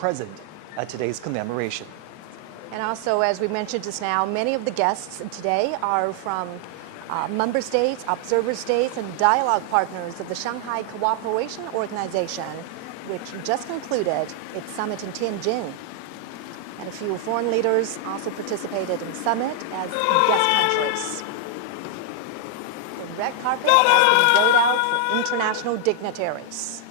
present at today's commemoration. And also, as we mentioned just now, many of the guests today are from member states, observer states, and dialogue partners of the Shanghai Cooperation Organization, which just concluded its summit in Tianjin. And a few foreign leaders also participated in the summit as guest countries. The red carpet has been rolled out for international dignitaries.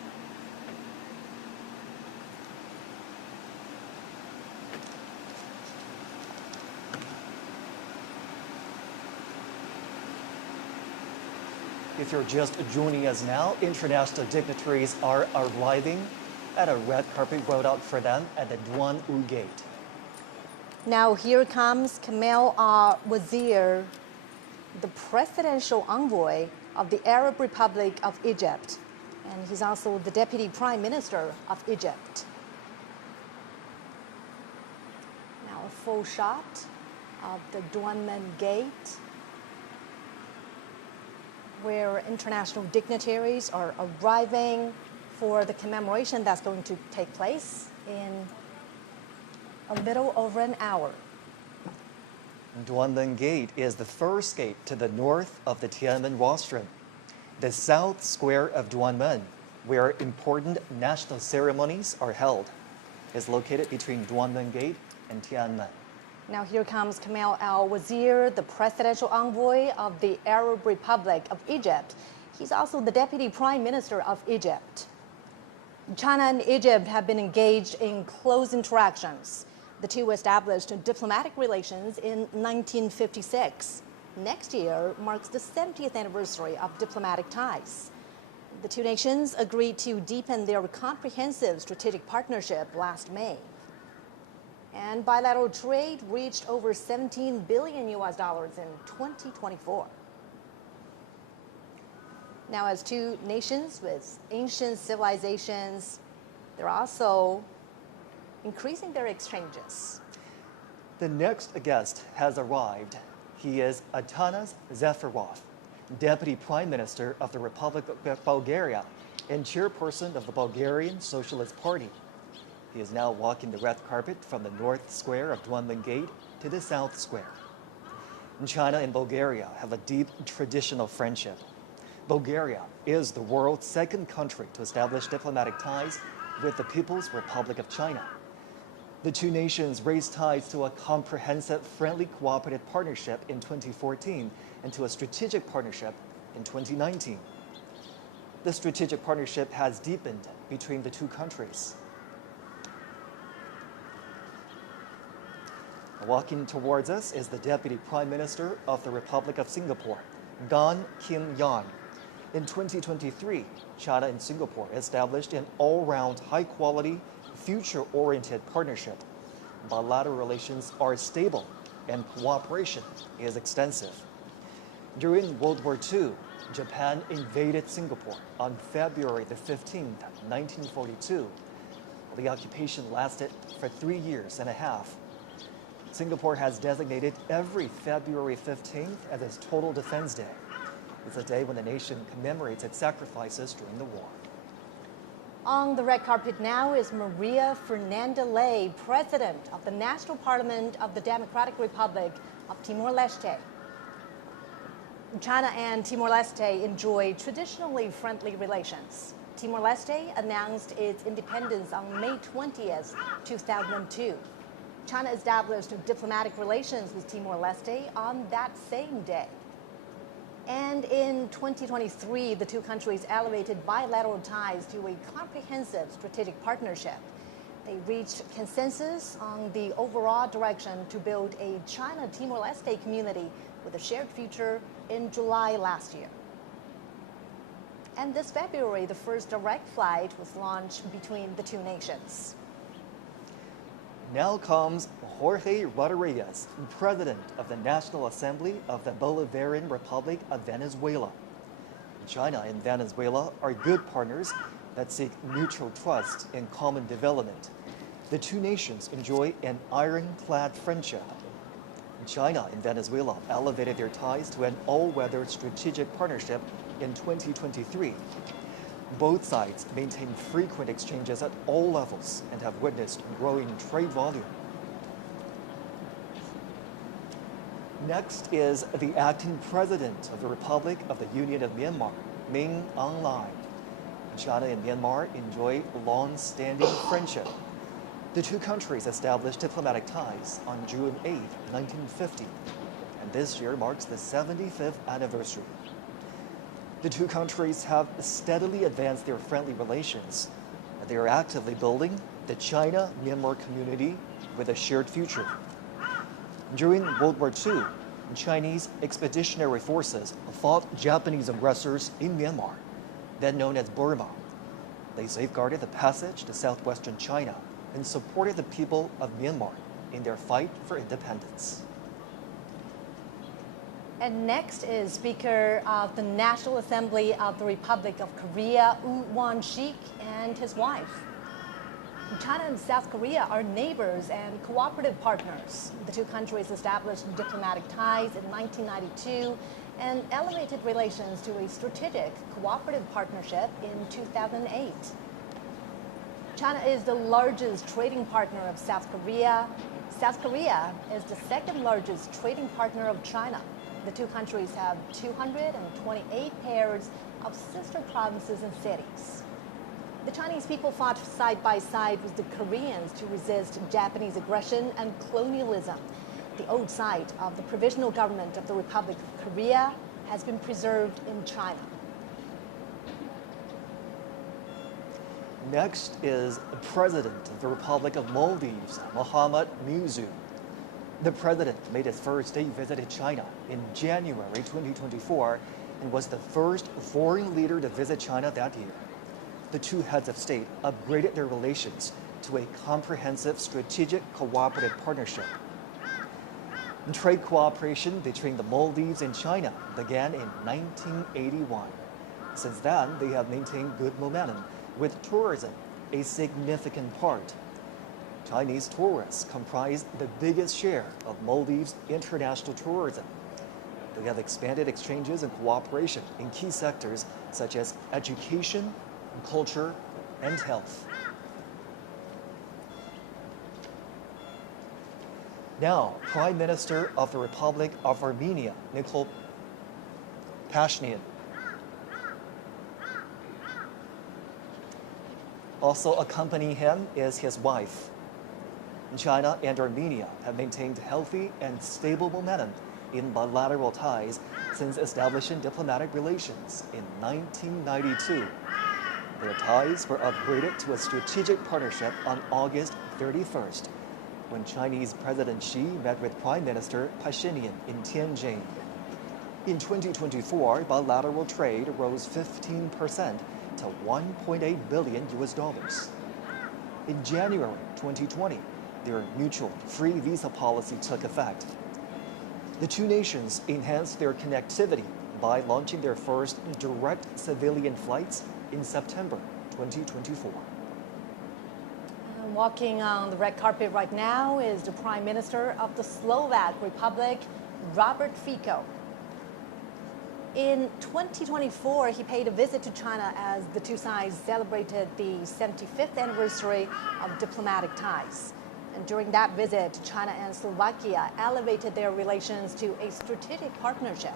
If you're just joining us now, international dignitaries are arriving at a red carpet rolled out for them at the Duanmen gate. Now here comes Kamal al-Wazir, the presidential envoy of the Arab Republic of Egypt, and he's also the deputy prime minister of Egypt. Now a full shot of the Duanmen gate, where international dignitaries are arriving for the commemoration that's going to take place in a little over an hour. Duanmen Gate is the first gate to the north of the Tiananmen rostrum. The south square of Duanmen, where important national ceremonies are held, is located between Duanmen Gate and Tiananmen. Now here comes Kamal al-Wazir, the presidential envoy of the Arab Republic of Egypt. He's also the deputy prime minister of Egypt. China and Egypt have been engaged in close interactions. The two established diplomatic relations in 1956. Next year marks the 70th anniversary of diplomatic ties. The two nations agreed to deepen their comprehensive strategic partnership last May. And bilateral trade reached over $17 billion in 2024. Now, as two nations with ancient civilizations, they're also increasing their exchanges. The next guest has arrived. He is Atanas Zafarov, Deputy Prime Minister of the Republic of Bulgaria and chairperson of the Bulgarian Socialist Party. He is now walking the red carpet from the north square of Duanmen Gate to the south square. China and Bulgaria have a deep traditional friendship. Bulgaria is the world's second country to establish diplomatic ties with the People's Republic of China. The two nations raised ties to a comprehensive friendly cooperative partnership in 2014 and to a strategic partnership in 2019. The strategic partnership has deepened between the two countries. Walking towards us is the Deputy Prime Minister of the Republic of Singapore, Gan Kim Yan. In 2023, China and Singapore established an all-round, high-quality, future-oriented partnership. Bilateral relations are stable and cooperation is extensive. During World War II, Japan invaded Singapore on February the 15th, 1942. The occupation lasted for 3 years and a half. Singapore has designated every February 15th as its Total Defense Day. It's a day when the nation commemorates its sacrifices during the war. On the red carpet now is Maria Fernanda Ley, President of the National Parliament of the Democratic Republic of Timor-Leste. China and Timor-Leste enjoy traditionally friendly relations. Timor-Leste announced its independence on May 20th, 2002. China established diplomatic relations with Timor-Leste on that same day. And in 2023, the two countries elevated bilateral ties to a comprehensive strategic partnership. They reached consensus on the overall direction to build a China-Timor-Leste community with a shared future in July last year. And this February, the first direct flight was launched between the two nations. Now comes Jorge Rodriguez, President of the National Assembly of the Bolivarian Republic of Venezuela. China and Venezuela are good partners that seek mutual trust and common development. The two nations enjoy an ironclad friendship. China and Venezuela elevated their ties to an all-weather strategic partnership in 2023. Both sides maintain frequent exchanges at all levels and have witnessed growing trade volume. Next is the acting president of the Republic of the Union of Myanmar, Min Aung Hlaing. China and Myanmar enjoy long-standing friendship. The two countries established diplomatic ties on June 8, 1950, and this year marks the 75th anniversary. The two countries have steadily advanced their friendly relations, and they are actively building the China-Myanmar community with a shared future. During World War II, Chinese expeditionary forces fought Japanese aggressors in Myanmar, then known as Burma. They safeguarded the passage to southwestern China and supported the people of Myanmar in their fight for independence. And next is Speaker of the National Assembly of the Republic of Korea, Woo Won-sik, and his wife. China and South Korea are neighbors and cooperative partners. The two countries established diplomatic ties in 1992 and elevated relations to a strategic cooperative partnership in 2008. China is the largest trading partner of South Korea. South Korea is the second largest trading partner of China. The two countries have 228 pairs of sister provinces and cities. The Chinese people fought side by side with the Koreans to resist Japanese aggression and colonialism. The old site of the Provisional Government of the Republic of Korea has been preserved in China. Next is the President of the Republic of Maldives, Mohamed Muizzu. The president made his first state visit to China in January 2024 and was the first foreign leader to visit China that year. The two heads of state upgraded their relations to a comprehensive strategic cooperative partnership. Trade cooperation between the Maldives and China began in 1981. Since then, they have maintained good momentum, with tourism a significant part. Chinese tourists comprise the biggest share of Maldives' international tourism. They have expanded exchanges and cooperation in key sectors such as education, culture, and health. Now, Prime Minister of the Republic of Armenia, Nikol Pashinyan. Also accompanying him is his wife. China and Armenia have maintained healthy and stable momentum in bilateral ties since establishing diplomatic relations in 1992. Their ties were upgraded to a strategic partnership on August 31st, when Chinese President Xi met with Prime Minister Pashinyan in Tianjin. In 2024, bilateral trade rose 15% to $1.8 billion. In January 2020, their mutual free visa policy took effect. The two nations enhanced their connectivity by launching their first direct civilian flights in September 2024. Walking on the red carpet right now is the Prime Minister of the Slovak Republic, Robert Fico. In 2024, he paid a visit to China as the two sides celebrated the 75th anniversary of diplomatic ties. And during that visit, China and Slovakia elevated their relations to a strategic partnership.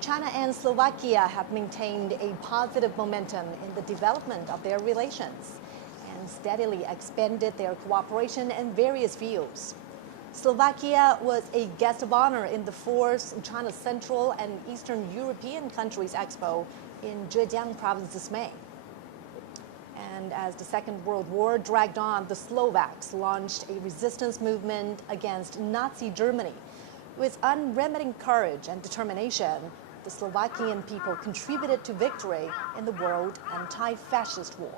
China and Slovakia have maintained a positive momentum in the development of their relations and steadily expanded their cooperation in various fields. Slovakia was a guest of honor in the fourth China Central and Eastern European Countries Expo in Zhejiang Province this May. And as the Second World War dragged on, the Slovaks launched a resistance movement against Nazi Germany. With unremitting courage and determination, the Slovakian people contributed to victory in the World Anti-Fascist War.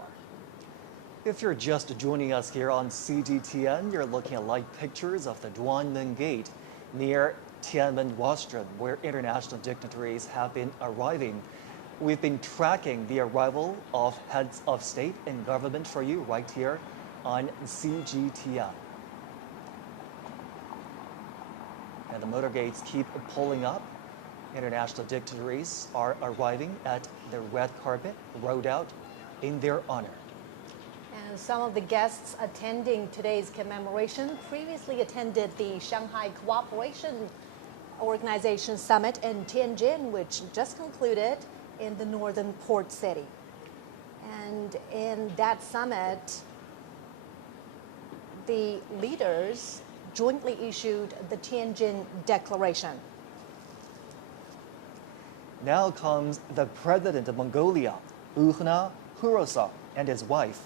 If you're just joining us here on CGTN, you're looking at live pictures of the Duanmen Gate near Tiananmen rostrum, where international dignitaries have been arriving. We've been tracking the arrival of heads of state and government for you right here on CGTN. And the motorgates keep pulling up. International dignitaries are arriving at the red carpet rolled out in their honor. And some of the guests attending today's commemoration previously attended the Shanghai Cooperation Organization Summit in Tianjin, which just concluded in the northern port city. And in that summit, the leaders jointly issued the Tianjin Declaration. Now comes the president of Mongolia, Ukhna Hurosa, and his wife.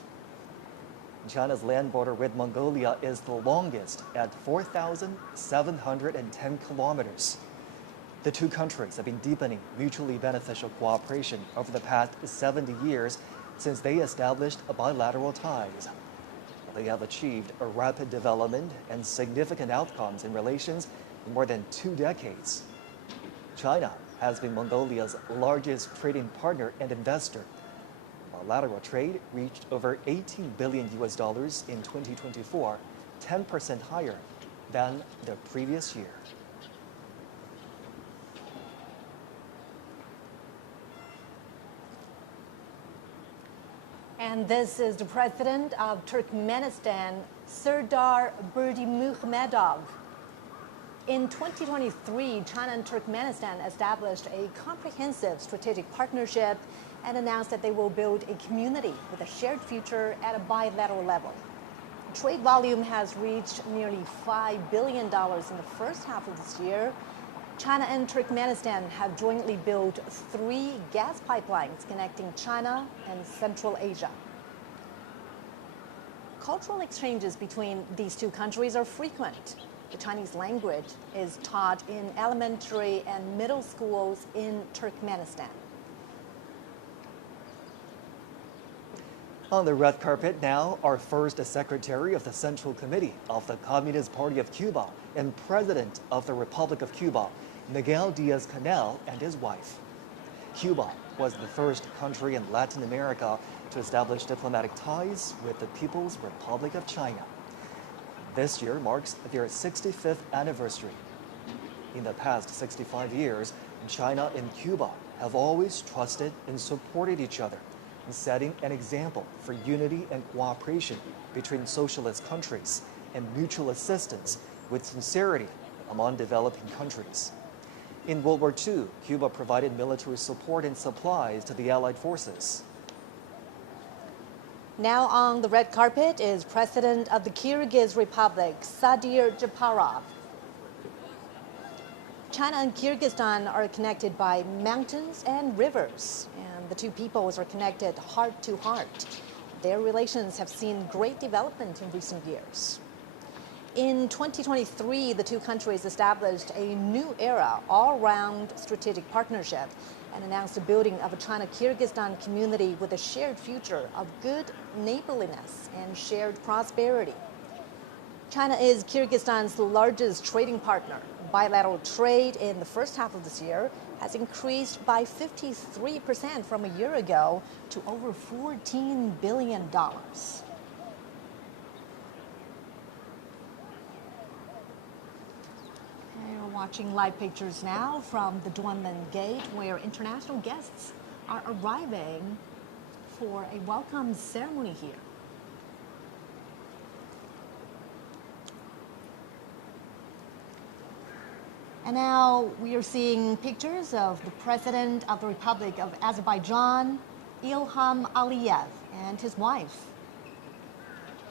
China's land border with Mongolia is the longest at 4,710 kilometers. The two countries have been deepening mutually beneficial cooperation over the past 70 years since they established bilateral ties. They have achieved a rapid development and significant outcomes in relations in more than 2 decades. China has been Mongolia's largest trading partner and investor. Bilateral trade reached over $18 billion in 2024, 10% higher than the previous year. And this is the president of Turkmenistan, Serdar Berdimuhamedov. In 2023, China and Turkmenistan established a comprehensive strategic partnership and announced that they will build a community with a shared future at a bilateral level. Trade volume has reached nearly $5 billion in the first half of this year. China and Turkmenistan have jointly built 3 gas pipelines connecting China and Central Asia. Cultural exchanges between these two countries are frequent. The Chinese language is taught in elementary and middle schools in Turkmenistan. On the red carpet now, our first secretary of the Central Committee of the Communist Party of Cuba and president of the Republic of Cuba, Miguel Diaz-Canel, and his wife. Cuba was the first country in Latin America to establish diplomatic ties with the People's Republic of China. This year marks their 65th anniversary. In the past 65 years, China and Cuba have always trusted and supported each other, setting an example for unity and cooperation between socialist countries and mutual assistance with sincerity among developing countries. In World War II, Cuba provided military support and supplies to the Allied forces. Now on the red carpet is President of the Kyrgyz Republic, Sadir Japarov. China and Kyrgyzstan are connected by mountains and rivers, and the two peoples are connected heart to heart. Their relations have seen great development in recent years. In 2023, the two countries established a new era all-round strategic partnership and announced the building of a China-Kyrgyzstan community with a shared future of good neighborliness and shared prosperity. China is Kyrgyzstan's largest trading partner. Bilateral trade in the first half of this year has increased by 53% from a year ago to over $14 billion. We're watching live pictures now from the Duanmen gate, where international guests are arriving for a welcome ceremony here. And now we are seeing pictures of the President of the Republic of Azerbaijan, Ilham Aliyev, and his wife.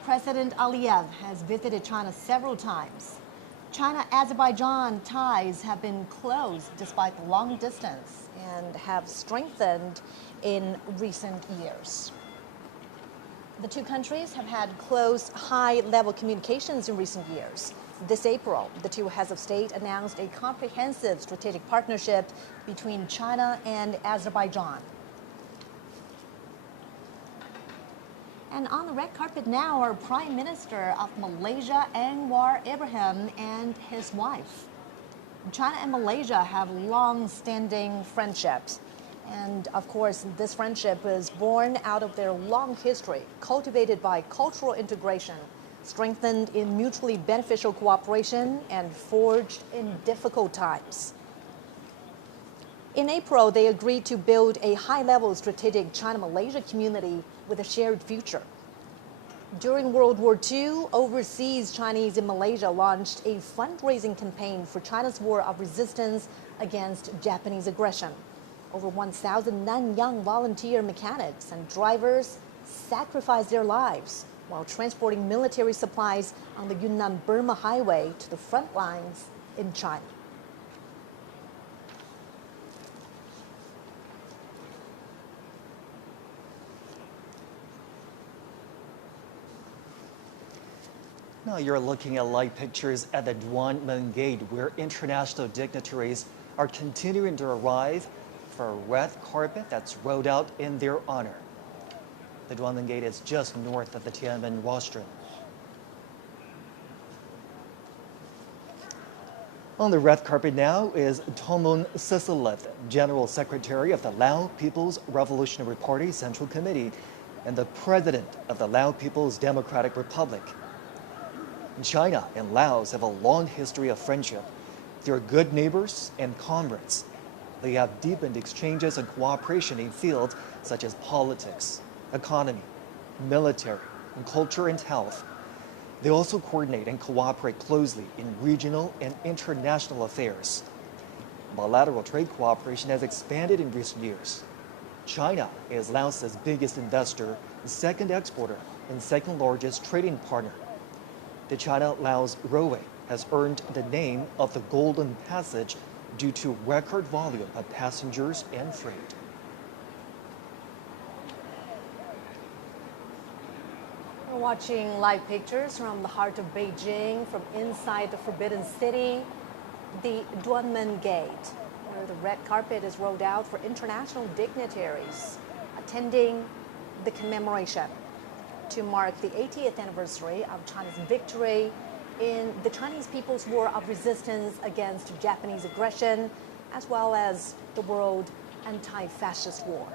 President Aliyev has visited China several times. China-Azerbaijan ties have been close despite the long distance and have strengthened in recent years. The two countries have had close, high-level communications in recent years. This April, the two heads of state announced a comprehensive strategic partnership between China and Azerbaijan. And on the red carpet now are Prime Minister of Malaysia, Anwar Ibrahim, and his wife. China and Malaysia have long-standing friendships. And of course, this friendship is born out of their long history, cultivated by cultural integration, strengthened in mutually beneficial cooperation, and forged in difficult times. In April, they agreed to build a high-level strategic China-Malaysia community with a shared future. During World War II, overseas Chinese in Malaysia launched a fundraising campaign for China's war of resistance against Japanese aggression. Over 1,000 Nanyang volunteer mechanics and drivers sacrificed their lives while transporting military supplies on the Yunnan-Burma highway to the front lines in China. Now you're looking at live pictures at the Duanmen gate, where international dignitaries are continuing to arrive for a red carpet that's rolled out in their honor. The Duanmen gate is just north of the Tiananmen rostrum. On the red carpet now is Tomun Sisilith, General Secretary of the Lao People's Revolutionary Party Central Committee and the President of the Lao People's Democratic Republic. China and Laos have a long history of friendship. They're good neighbors and comrades. They have deepened exchanges and cooperation in fields such as politics, economy, military, and culture and health. They also coordinate and cooperate closely in regional and international affairs. Bilateral trade cooperation has expanded in recent years. China is Laos's biggest investor, second exporter, and second largest trading partner. The China-Laos Railway has earned the name of the Golden Passage due to record volume of passengers and freight. We're watching live pictures from the heart of Beijing, from inside the Forbidden City, the Duanmen Gate, where the red carpet is rolled out for international dignitaries attending the commemoration to mark the 80th anniversary of China's victory in the Chinese People's War of Resistance against Japanese aggression, as well as the World Anti-Fascist War.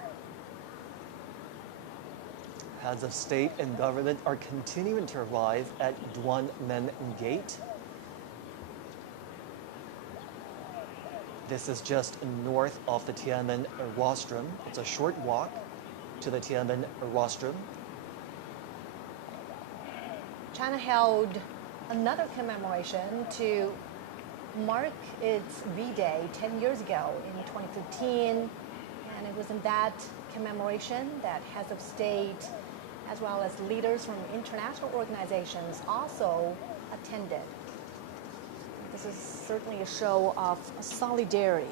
Heads of state and government are continuing to arrive at Duanmen Gate. This is just north of the Tiananmen rostrum. It's a short walk to the Tiananmen rostrum. China held another commemoration to mark its V-Day 10 years ago in 2015, and it was in that commemoration that heads of state as well as leaders from international organizations also attended. This is certainly a show of solidarity.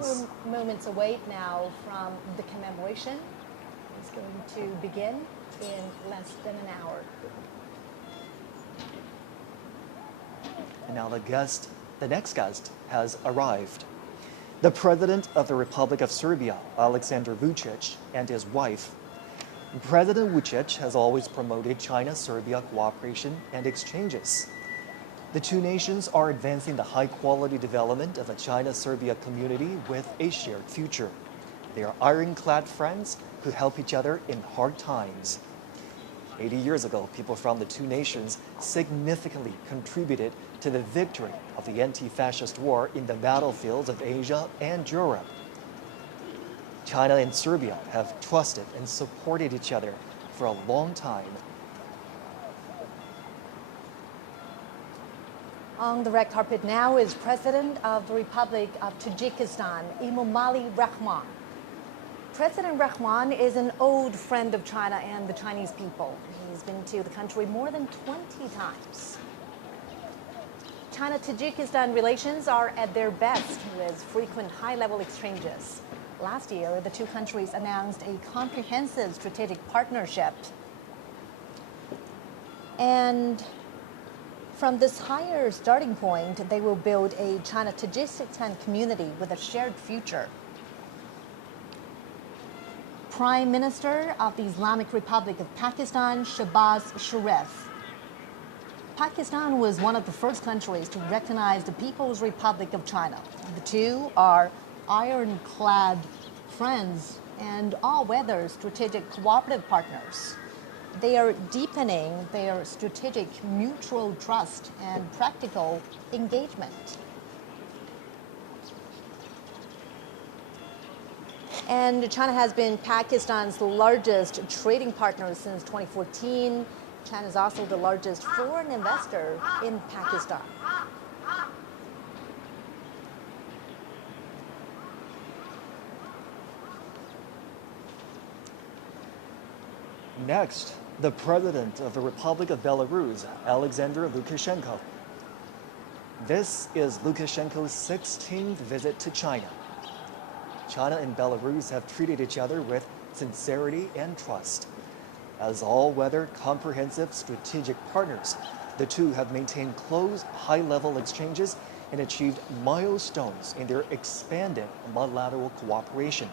We're moments away now from the commemoration. It's going to begin in less than an hour. And now the next guest has arrived. The President of the Republic of Serbia, Aleksandar Vučić, and his wife. President Vučić has always promoted China-Serbia cooperation and exchanges. The two nations are advancing the high-quality development of a China-Serbia community with a shared future. They are ironclad friends who help each other in hard times. 80 years ago, people from the two nations significantly contributed to the victory of the anti-fascist war in the battlefields of Asia and Europe. China and Serbia have trusted and supported each other for a long time. On the red carpet now is President of the Republic of Tajikistan, Emomali Rahman. President Rahman is an old friend of China and the Chinese people. He's been to the country more than 20 times. China-Tajikistan relations are at their best with frequent high-level exchanges. Last year, the two countries announced a comprehensive strategic partnership. And from this higher starting point, they will build a China-Tajikistan community with a shared future. Prime Minister of the Islamic Republic of Pakistan, Shehbaz Sharif. Pakistan was one of the first countries to recognize the People's Republic of China. The two are ironclad friends and all-weather strategic cooperative partners. they are deepening their strategic mutual trust and practical engagement. And China has been Pakistan's largest trading partner since 2014. China is also the largest foreign investor in Pakistan. Next, the President of the Republic of Belarus, Alexander Lukashenko. This is Lukashenko's 16th visit to China. China and Belarus have treated each other with sincerity and trust. As all-weather, comprehensive strategic partners, the two have maintained close, high-level exchanges and achieved milestones in their expanded bilateral cooperation.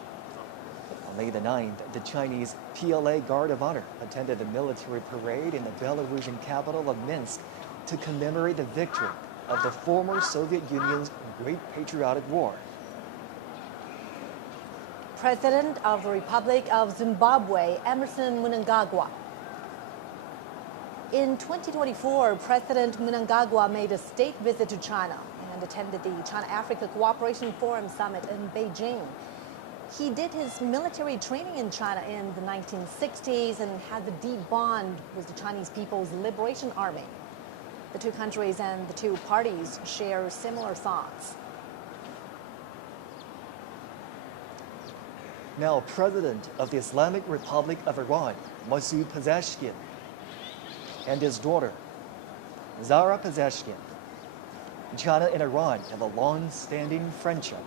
On May the 9th, the Chinese PLA Guard of Honor attended the military parade in the Belarusian capital of Minsk to commemorate the victory of the former Soviet Union's Great Patriotic War. President of the Republic of Zimbabwe, Emerson Mnangagwa. In 2024, President Mnangagwa made a state visit to China and attended the China-Africa Cooperation Forum Summit in Beijing. He did his military training in China in the 1960s and had a deep bond with the Chinese People's Liberation Army. The two countries and the two parties share similar thoughts. Now, President of the Islamic Republic of Iran, Masoud Pezeshkian, and his daughter, Zahra Pezeshkian. China and Iran have a long-standing friendship.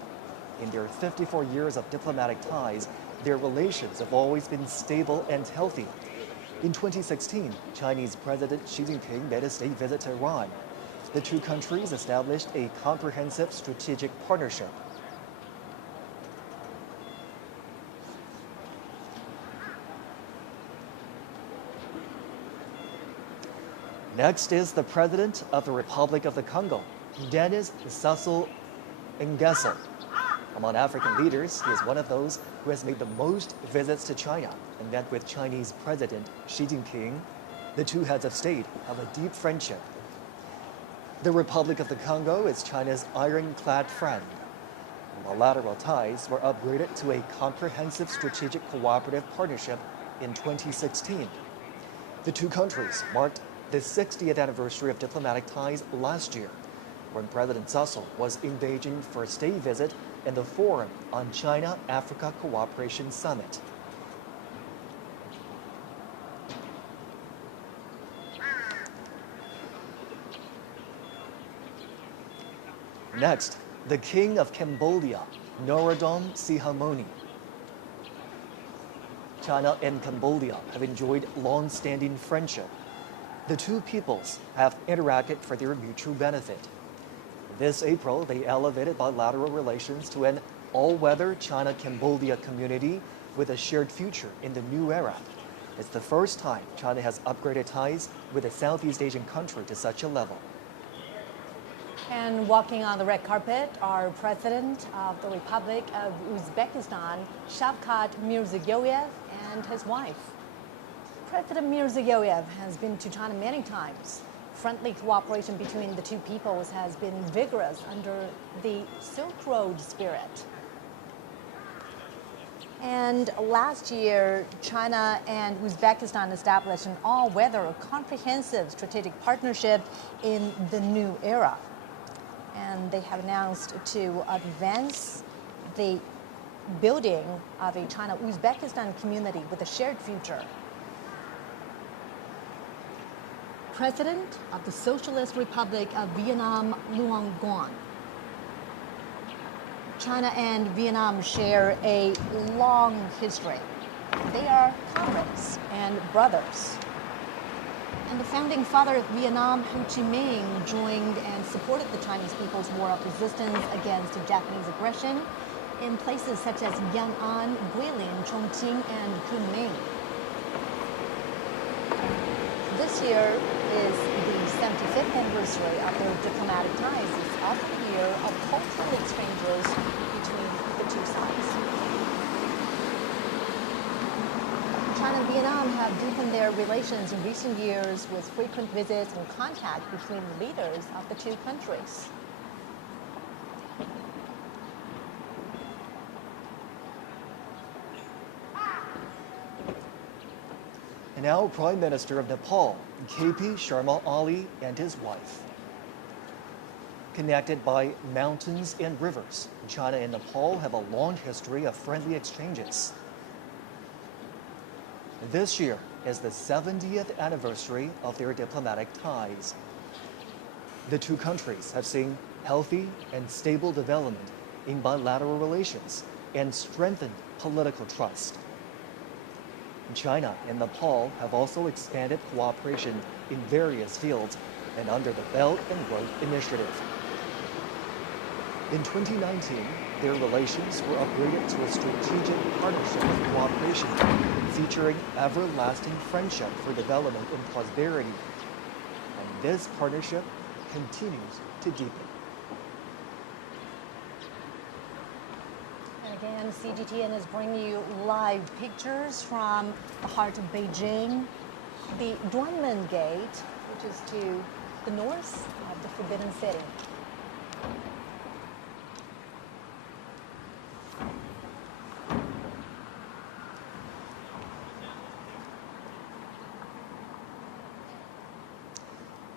In their 54 years of diplomatic ties, their relations have always been stable and healthy. In 2016, Chinese President Xi Jinping made a state visit to Iran. The two countries established a comprehensive strategic partnership. Next is the President of the Republic of the Congo, Denis Sassou Nguesso. Among African leaders, he is one of those who has made the most visits to China and met with Chinese President Xi Jinping. The two heads of state have a deep friendship. The Republic of the Congo is China's ironclad friend. Bilateral ties were upgraded to a comprehensive strategic cooperative partnership in 2016. The two countries marked the 60th anniversary of diplomatic ties last year, when President Sassou was in Beijing for a state visit and the Forum on China-Africa Cooperation Summit. Next, the King of Cambodia, Norodom Sihamoni. China and Cambodia have enjoyed long-standing friendship. The two peoples have interacted for their mutual benefit. This April, they elevated bilateral relations to an all-weather China-Cambodia community with a shared future in the new era. It's the first time China has upgraded ties with a Southeast Asian country to such a level. And walking on the red carpet are President of the Republic of Uzbekistan, Shavkat Mirziyoyev, and his wife. President Mirziyoyev has been to China many times. Friendly cooperation between the two peoples has been vigorous under the Silk Road spirit. And last year, China and Uzbekistan established an all-weather comprehensive strategic partnership in the new era. And they have announced to advance the building of a China-Uzbekistan community with a shared future. President of the Socialist Republic of Vietnam, Nguyen Nguyen. China and Vietnam share a long history. They are comrades and brothers. And the founding father of Vietnam, Ho Chi Minh, joined and supported the Chinese People's War of Resistance against Japanese aggression in places such as Yan'an, Guilin, Chongqing, and Kunming. This year is the 75th anniversary of their diplomatic ties. It's also the year of cultural exchanges between the two sides. China and Vietnam have have deepened their relations in recent years with frequent visits and contact between the leaders of the two countries. And now, Prime Minister of Nepal, KP Sharma Ali, and his wife. Connected by mountains and rivers, China and Nepal have a long history of friendly exchanges. This year is the 70th anniversary of their diplomatic ties. The two countries have seen healthy and stable development in bilateral relations and strengthened political trust. China and Nepal have also expanded cooperation in various fields and under the Belt and Road Initiative. In 2019, their relations were upgraded to a strategic partnership of cooperation, featuring everlasting friendship for development and prosperity. And this partnership continues to deepen. And again, CGTN is bringing you live pictures from the heart of Beijing, the Duanmen Gate, which is to the north of the Forbidden City.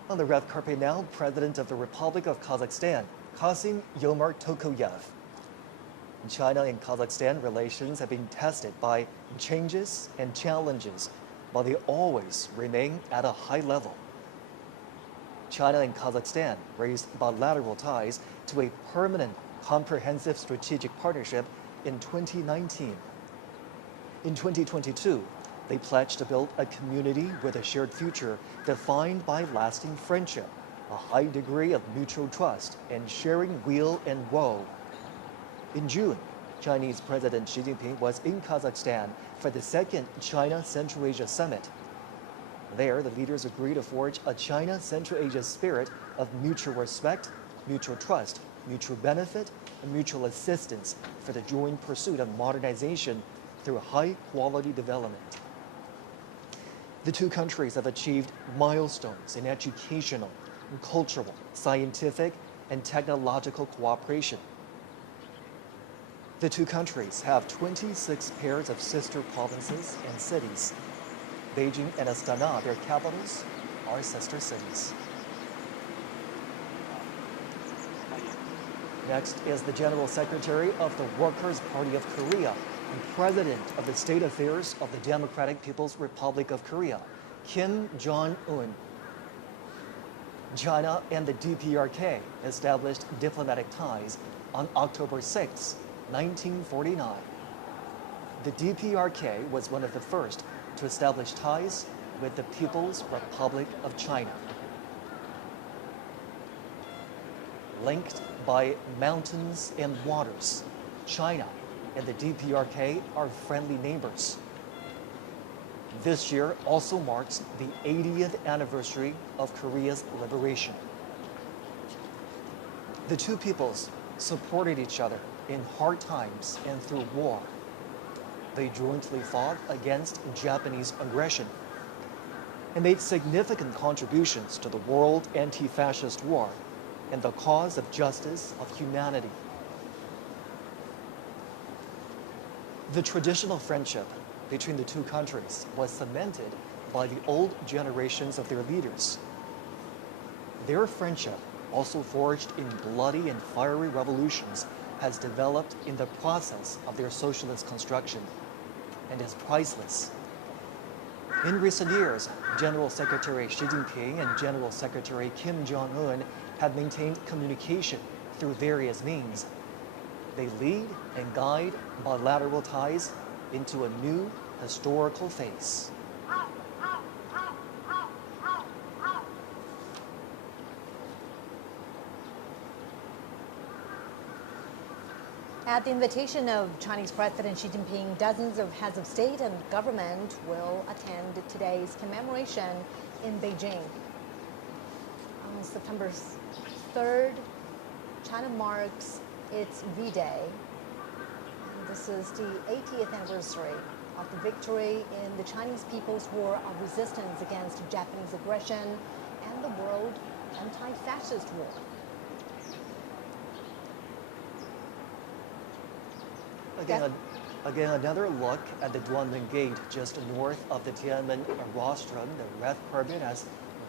On the red carpet now, President of the Republic of Kazakhstan, Kassym-Jomart Tokayev. China and Kazakhstan relations have been tested by changes and challenges, but they always remain at a high level. China and Kazakhstan raised bilateral ties to a permanent, comprehensive strategic partnership in 2019. In 2022, they pledged to build a community with a shared future defined by lasting friendship, a high degree of mutual trust, and sharing weal and woe. In June, Chinese President Xi Jinping was in Kazakhstan for the second China-Central Asia Summit. There, the leaders agreed to forge a China-Central Asia spirit of mutual respect, mutual trust, mutual benefit, and mutual assistance for the joint pursuit of modernization through high-quality development. The two countries have achieved milestones in educational, cultural, scientific, and technological cooperation. The two countries have 26 pairs of sister provinces and cities. Beijing and Astana, their capitals, are sister cities. Next is the General Secretary of the Workers' Party of Korea and President of the State Affairs of the Democratic People's Republic of Korea, Kim Jong-un. China and the DPRK established diplomatic ties on October 6, 1949. The DPRK was one of the first to establish ties with the People's Republic of China. Linked by mountains and waters, China and the DPRK are friendly neighbors. This year also marks the 80th anniversary of Korea's liberation. The two peoples supported each other in hard times and through war. They jointly fought against Japanese aggression and made significant contributions to the World Anti-Fascist War and the cause of justice of humanity. The traditional friendship between the two countries was cemented by the old generations of their leaders. Their friendship, also forged in bloody and fiery revolutions, has developed in the process of their socialist construction and is priceless. In recent years, General Secretary Xi Jinping and General Secretary Kim Jong-un have maintained communication through various means. They lead and guide bilateral ties into a new historical phase. At the invitation of Chinese President Xi Jinping, dozens of heads of state and government will attend today's commemoration in Beijing. On September 3rd, China marks its V-Day. And this is the 80th anniversary of the victory in the Chinese People's War of Resistance against Japanese aggression and the World Anti-Fascist War. Again, another look at the Duanmen Gate just north of the Tiananmen rostrum. The red carpet has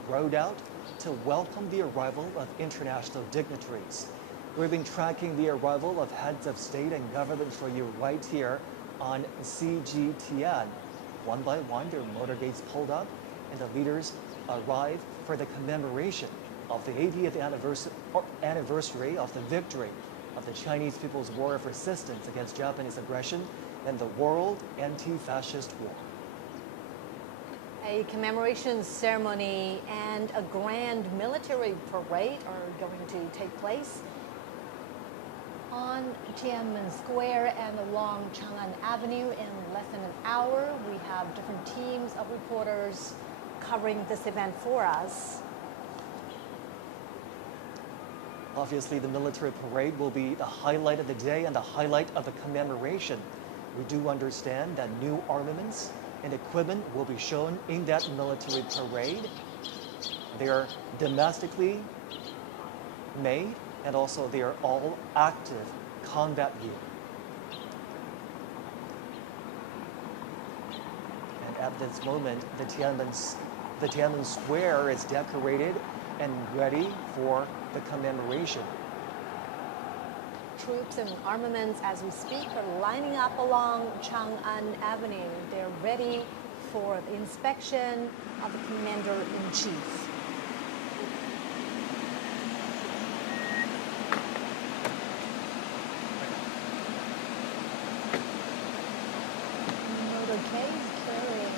rolled out to welcome the arrival of international dignitaries. We've been tracking the arrival of heads of state and government for you right here on CGTN. One by one, their motorcades pulled up and the leaders arrive for the commemoration of the 80th anniversary of the victory of the Chinese People's War of Resistance against Japanese aggression and the World Anti-Fascist War. A commemoration ceremony and a grand military parade are going to take place on Tiananmen Square and along Chang'an Avenue in less than an hour. We have different teams of reporters covering this event for us. Obviously, the military parade will be the highlight of the day and the highlight of the commemoration. We do understand that new armaments and equipment will be shown in that military parade. They are domestically made, and also they are all active combat gear. And at this moment, the Tiananmen Square is decorated and ready for the commemoration. Troops and armaments, as we speak, are lining up along Chang'an Avenue. They're ready for the inspection of the Commander-in-Chief. Motorcades carrying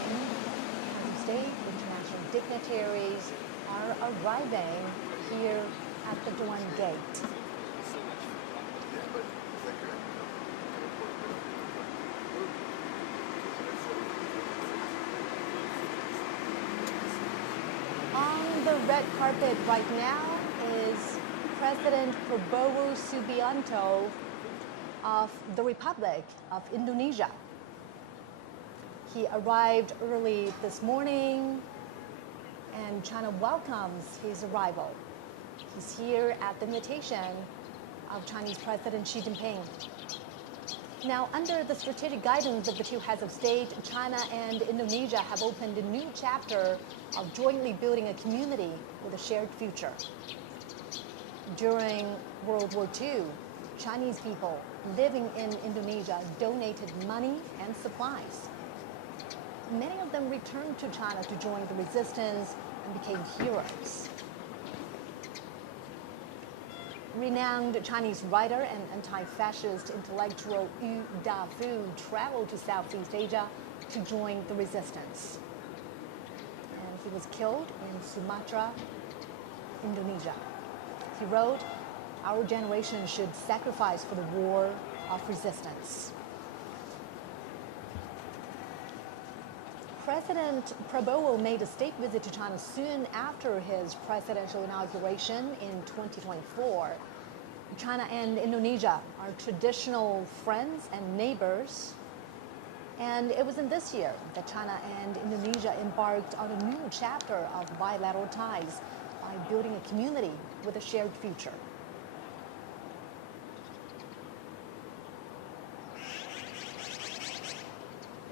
heads of state, international dignitaries are arriving here at the Duanmen Gate. On the red carpet right now is President Prabowo Subianto of the Republic of Indonesia. He arrived early this morning and China welcomes his arrival. He's here at the invitation of Chinese President Xi Jinping. Now, under the strategic guidance of the two heads of state, China and Indonesia have opened a new chapter of jointly building a community with a shared future. During World War II, Chinese people living in Indonesia donated money and supplies. Many of them returned to China to join the resistance and became heroes. Renowned Chinese writer and anti-fascist intellectual Yu Dafu traveled to Southeast Asia to join the resistance. And he was killed in Sumatra, Indonesia. He wrote, "Our generation should sacrifice for the war of resistance." President Prabowo made a state visit to China soon after his presidential inauguration in 2024. China and Indonesia are traditional friends and neighbors. And it was in this year that China and Indonesia embarked on a new chapter of bilateral ties by building a community with a shared future.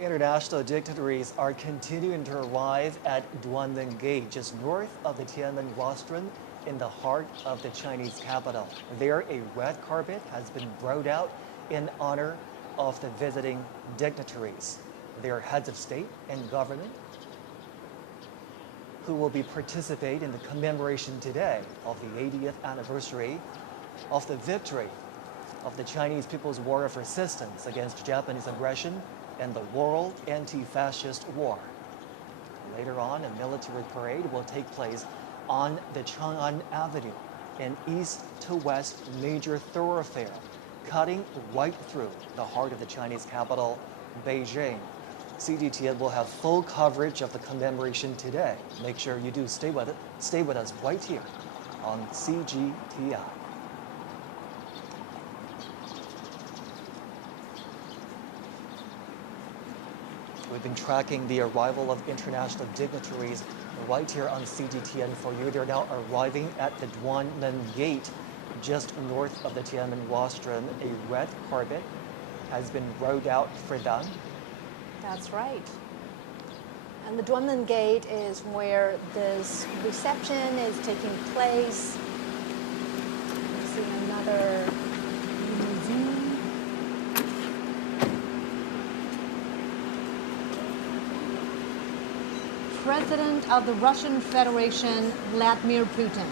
International dignitaries are continuing to arrive at Duanmen Gate, just north of the Tiananmen rostrum in the heart of the Chinese capital. There, a red carpet has been rolled out in honor of the visiting dignitaries. They are heads of state and government who will be participating in the commemoration today of the 80th anniversary of the victory of the Chinese People's War of Resistance against Japanese aggression and the World Anti-Fascist War. Later on, a military parade will take place on the Chang'an Avenue, an east to west major thoroughfare, cutting right through the heart of the Chinese capital, Beijing. CGTN will have full coverage of the commemoration today. Make sure you do stay with us right here on CGTN. We've been tracking the arrival of international dignitaries right here on CGTN for you. They're now arriving at the Duanmen gate just north of the Tiananmen rostrum. A red carpet has been rolled out for them. That's right. And the Duanmen gate is where this reception is taking place. We see another limousine. President of the Russian Federation, Vladimir Putin.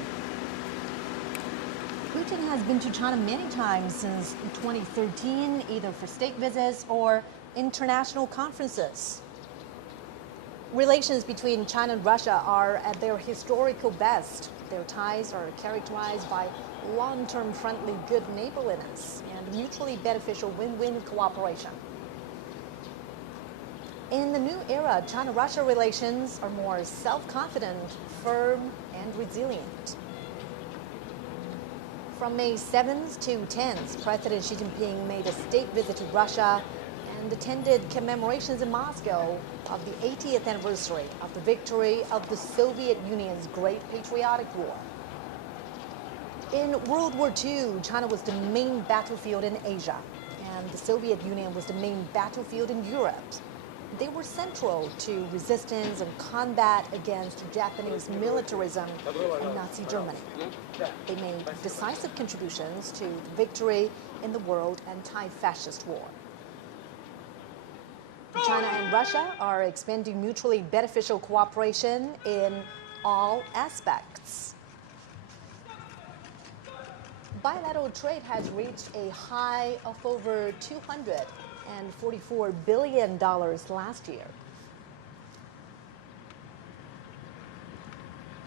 Putin has been to China many times since 2013, either for state visits or international conferences. Relations between China and Russia are at their historical best. Their ties are characterized by long-term friendly good neighborliness and mutually beneficial win-win cooperation. In the new era, China-Russia relations are more self-confident, firm, and resilient. From May 7th to 10th, President Xi Jinping made a state visit to Russia and attended commemorations in Moscow of the 80th anniversary of the victory of the Soviet Union's Great Patriotic War. In World War II, China was the main battlefield in Asia, and the Soviet Union was the main battlefield in Europe. They were central to resistance and combat against Japanese militarism in Nazi Germany. They made decisive contributions to the victory in the World Anti-Fascist War. China and Russia are expanding mutually beneficial cooperation in all aspects. Bilateral trade has reached a high of over $244 billion last year.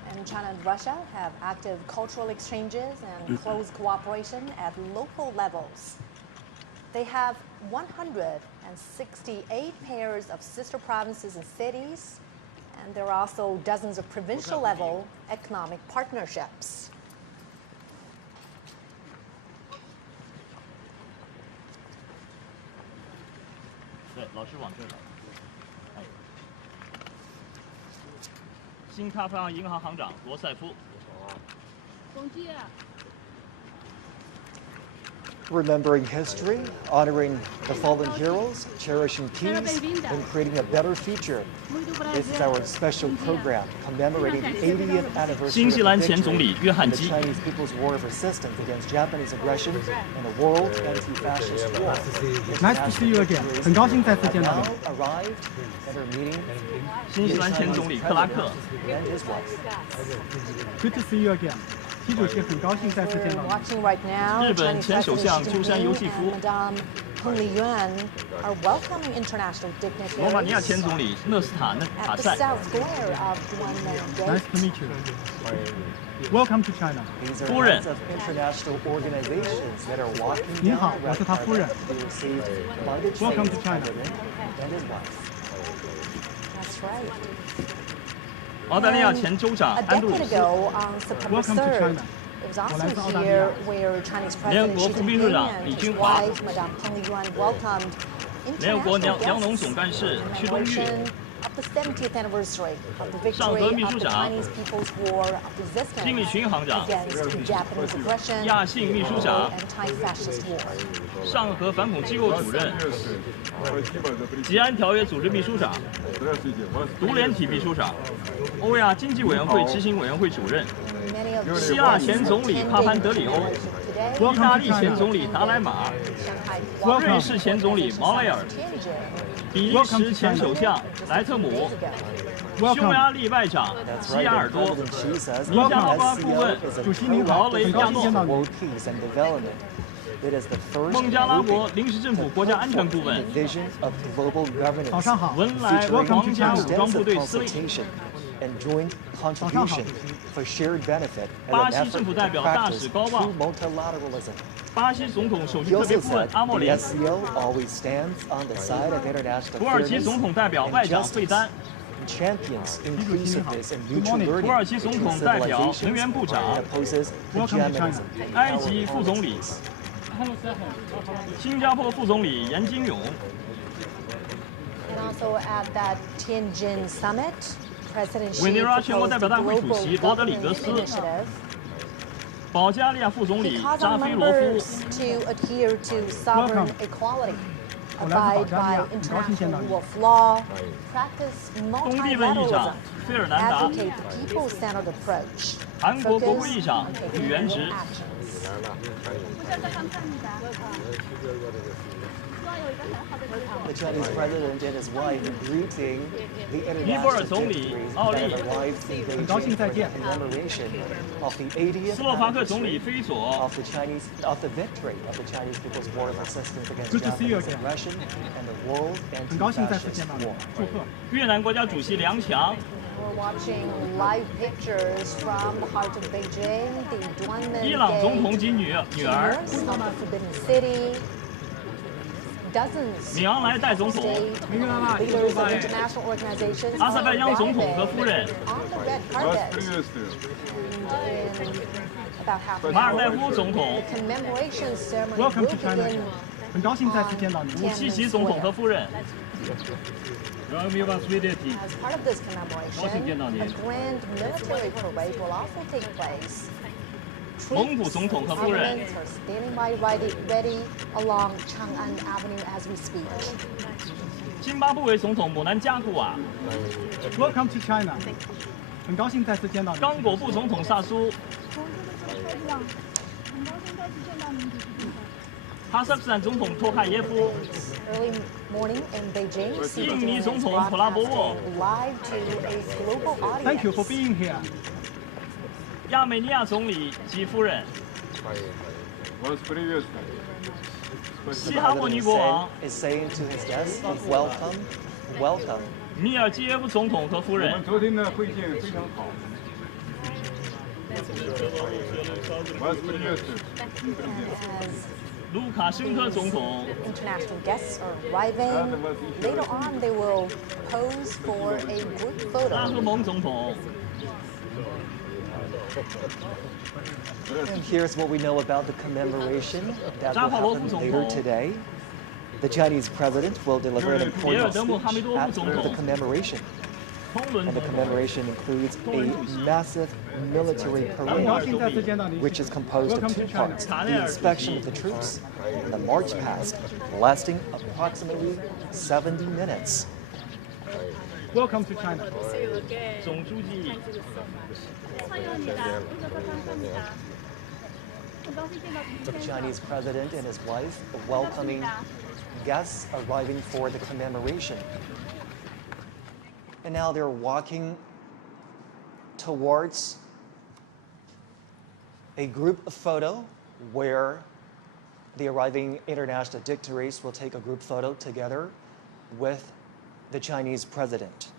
And China and Russia have active cultural exchanges and close cooperation at local levels. They have 168 pairs of sister provinces and cities, and there are also dozens of provincial level economic partnerships. Remembering history, honoring the fallen heroes, cherishing peace, and creating a better future. This is our special program commemorating the 80th anniversary 新西兰前总理约翰 of the 基 Chinese people's war of resistance against Japanese aggression in the World Anti-Fascist War. Nice to see you again. 很高兴再次见到你。 Now arrived at our meeting 新西兰前总理克拉克 and his wife. Good to see you again. 习主席很高兴再次见到 We're 你。 watching right now. 日本 Chinese 前首相 President 鸠山由纪夫 Xi Jinping and Madame Peng Liyuan are welcoming international 罗马尼亚 dignitaries 前总理勒斯塔纳 at 塔 the 塞 South Square of Duanmen Nice Gate. to meet you. Welcome to China. These are夫人。 heads of international organizations that are walking 您 down 好， the 我 red 是他夫人。 carpet to be received by the Welcome to Chinese China. president and his wife. That's right. 澳大利亚前州长 A 安杜鲁 decade 斯 ago, on September Welcome to 3rd, China. it was 我来自 also 澳大利 here 亚。 where Chinese 联 President 合国 Xi 副秘书 Jinping 长 and 李 his 俊华 wife, Madame Peng Liyuan, welcomed 联合国 international 粮农 guests 总干事 in 屈东玉 commemoration of the 70th anniversary of the 上 victory 合 of 秘书 the 长 Chinese People's War of 经理 resistance 巡行长 against Japanese aggression 亚信秘书 and 长 anti-fascist war. 上合反恐机构主任吉安条约组织秘书长独联体秘书长欧亚经济委员会执行委员会主任 Many of 希腊前总理帕潘德里欧 today, 意大利前总理达莱马 Shanghai 瑞士前总理毛莱尔 Tianjin 比利时前首相莱特姆 匈牙利外长 That's 吉 right. 亚尔 And 多 President Xi says Welcome. the SCO is a 主席您好，劳雷很高兴见到 for 你。 world peace and development. It is the first 孟加拉国 grouping 临时政府国家安全顾问 the vision of global governance, 早上好。文莱 featuring 皇家武装部 extensive 队司令 consultation and joint contribution for shared benefit and 巴 an 西 effort 政府 to 代表大 practice 使高旺 true multilateralism. 巴西总统首席 He 特别 also 顾问 said 阿莫 the 林 SCO always stands on the side of international 土耳其 fairness 总统代表外 and 长费 justice, 丹 and champions inclusiveness and mutual Good morning. learning 土耳其总 between 统代表 civilizations 能源部长 and opposes Welcome to China. hegemonism. 埃及副总理新加坡副总理严金勇 And also at that Tianjin summit, President Xi 委内瑞拉全国 proposed 代 the 表大会主 global 席罗德里格 governance 斯、 initiative. 保加利亚副总 He 理 called 扎 on 菲罗夫 members to adhere to sovereign Welcome. equality, 我来自保 abide 加利 by 亚，很高兴见 international 到你 rule。of law, practice 东帝汶议长 multilateralism, 费尔南达， advocate people-centered approach, 韩国国 focus 会议长 on 吕 taking 元 real 直， The Chinese president and his wife greeting the 尼泊尔 international 总理 dignitaries 奥 that 利， have arrived in 很高兴 Beijing 再 for 见。 the commemoration of the 80th 斯洛伐克总理 anniversary 菲佐， of the victory of the Chinese People's War of Resistance against Good to see you Japanese again. aggression and the world 很高兴再次 anti-fascist 见到你 war.，祝贺！越南国家主席梁强， We're watching live pictures from the heart of Beijing, the Duanmen 伊朗总统 Gate, 及女儿 of the Forbidden City. Dozens 米昂莱代总统， state leaders of international organizations 阿塞拜疆总统和夫人， on the red carpet. In about half an 马尔代 hour, 夫总统， the commemoration ceremony Welcome will to China. begin 很高兴再次见到你。武契奇总统和夫人， As part of this commemoration, a grand military parade will also take place. 蒙古总统和夫人， Armaments are standing by ready along Chang'an Avenue as we speak. 津巴布韦总统姆南加古瓦， Welcome to China. 很高兴再次见到你。刚果布总统萨苏，哈萨克斯坦总统托卡耶夫， Early morning in Beijing, CCTV 印尼 is 总统普拉博沃， broadcasting live to a global audience. Thank you for being here. 亚美尼亚总理及夫人，西哈莫尼 President 国王 is saying to his guests, welcome, welcome. 米尔基耶夫总统和夫人，昨天的会见非常好。 As 卢卡申科总统， international guests are arriving, later on they will pose for a group 拉赫 photo. 蒙总统， And here's what we know about the commemoration that will 扎帕罗夫 happen 总 later 统， today. The Chinese president will deliver an 比尔 important 德穆哈梅 speech 多夫 at 总 the 统， commemoration. 通伦 And the 总统， commemoration includes a massive military 很 parade, 高兴再次见到你。 which is composed of Welcome two to China. parts, the inspection of the troops and the march past, lasting approximately 70 minutes. Welcome to China. 总书记， The Chinese president and his wife welcoming guests arriving for the commemoration. And now they're walking towards a group photo where the arriving international dignitaries will take a group photo together with the Chinese president.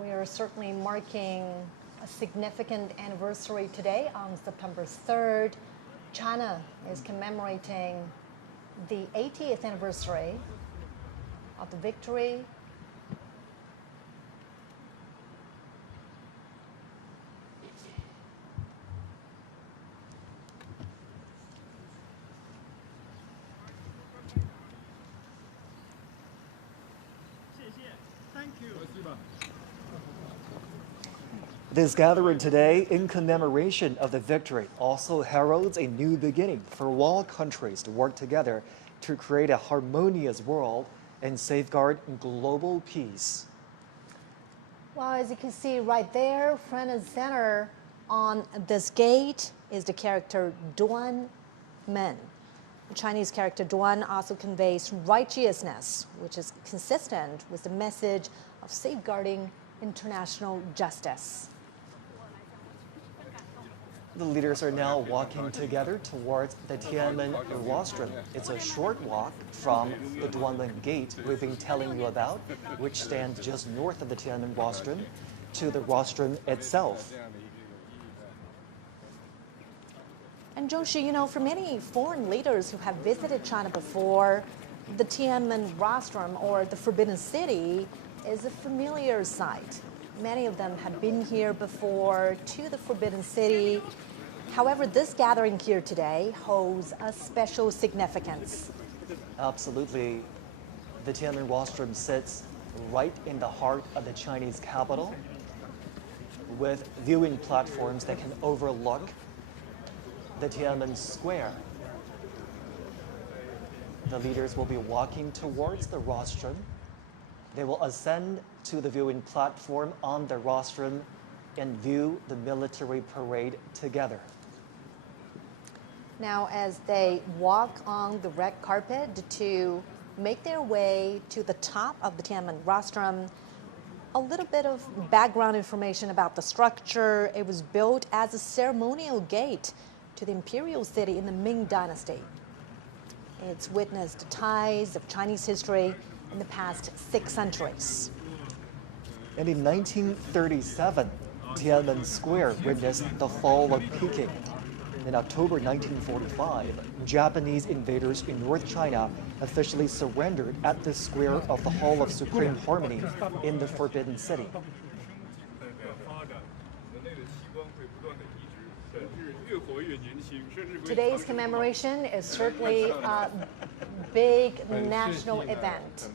We are certainly marking a significant anniversary today on September 3rd. China is commemorating the 80th anniversary of the victory This gathering today in commemoration of the victory also heralds a new beginning for all countries to work together to create a harmonious world and safeguard global peace. Well, as you can see right there, front and center on this gate is the character Duanmen. The Chinese character Duan also conveys righteousness, which is consistent with the message of safeguarding international justice. The leaders are now walking together towards the Tianmen rostrum. It's a short walk from the Duanmen gate we've been telling you about, which stands just north of the Tianmen rostrum, to the rostrum itself. And Zhongxu, you know, for many foreign leaders who have visited China before, the Tianmen rostrum, or the Forbidden City, is a familiar sight. Many of them have been here before to the Forbidden City. However, this gathering here today holds a special significance. Absolutely. The Tiananmen rostrum sits right in the heart of the Chinese capital with viewing platforms that can overlook the Tiananmen Square. The leaders will be walking towards the rostrum. They will ascend to the viewing platform on the rostrum and view the military parade together. Now, as they walk on the red carpet to make their way to the top of the Tiananmen rostrum, a little bit of background information about the structure. It was built as a ceremonial gate to the imperial city in the Ming Dynasty. It's witnessed ties of Chinese history in the past 6 centuries. And in 1937, Tiananmen Square witnessed the fall of Peking. In October 1945, Japanese invaders in North China officially surrendered at the square of the Hall of Supreme Harmony in the Forbidden City. Today's commemoration is certainly a big national event,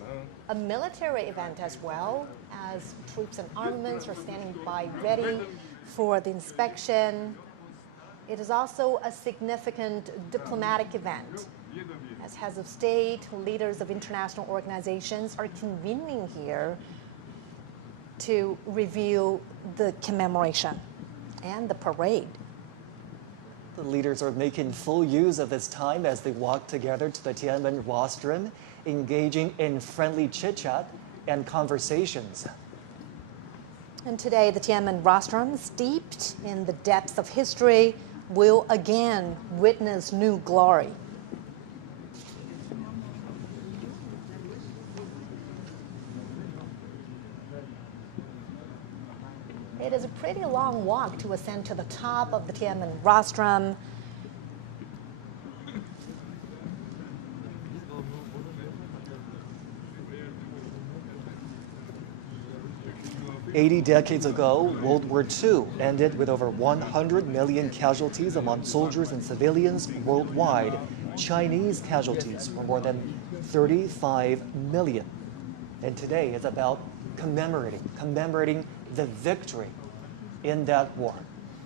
a military event as well, as troops and armaments are standing by ready for the inspection. It is also a significant diplomatic event, as heads of state, leaders of international organizations are convening here to review the commemoration and the parade. The leaders are making full use of this time as they walk together to the Tiananmen rostrum, engaging in friendly chit-chat and conversations. And today, the Tiananmen rostrum, steeped in the depths of history, will again witness new glory. It is a pretty long walk to ascend to the top of the Tiananmen rostrum. "80 decades ago, World War II ended with over 100 million casualties among soldiers and civilians worldwide. Chinese casualties were more than 35 million. And today is about commemorating the victory in that war,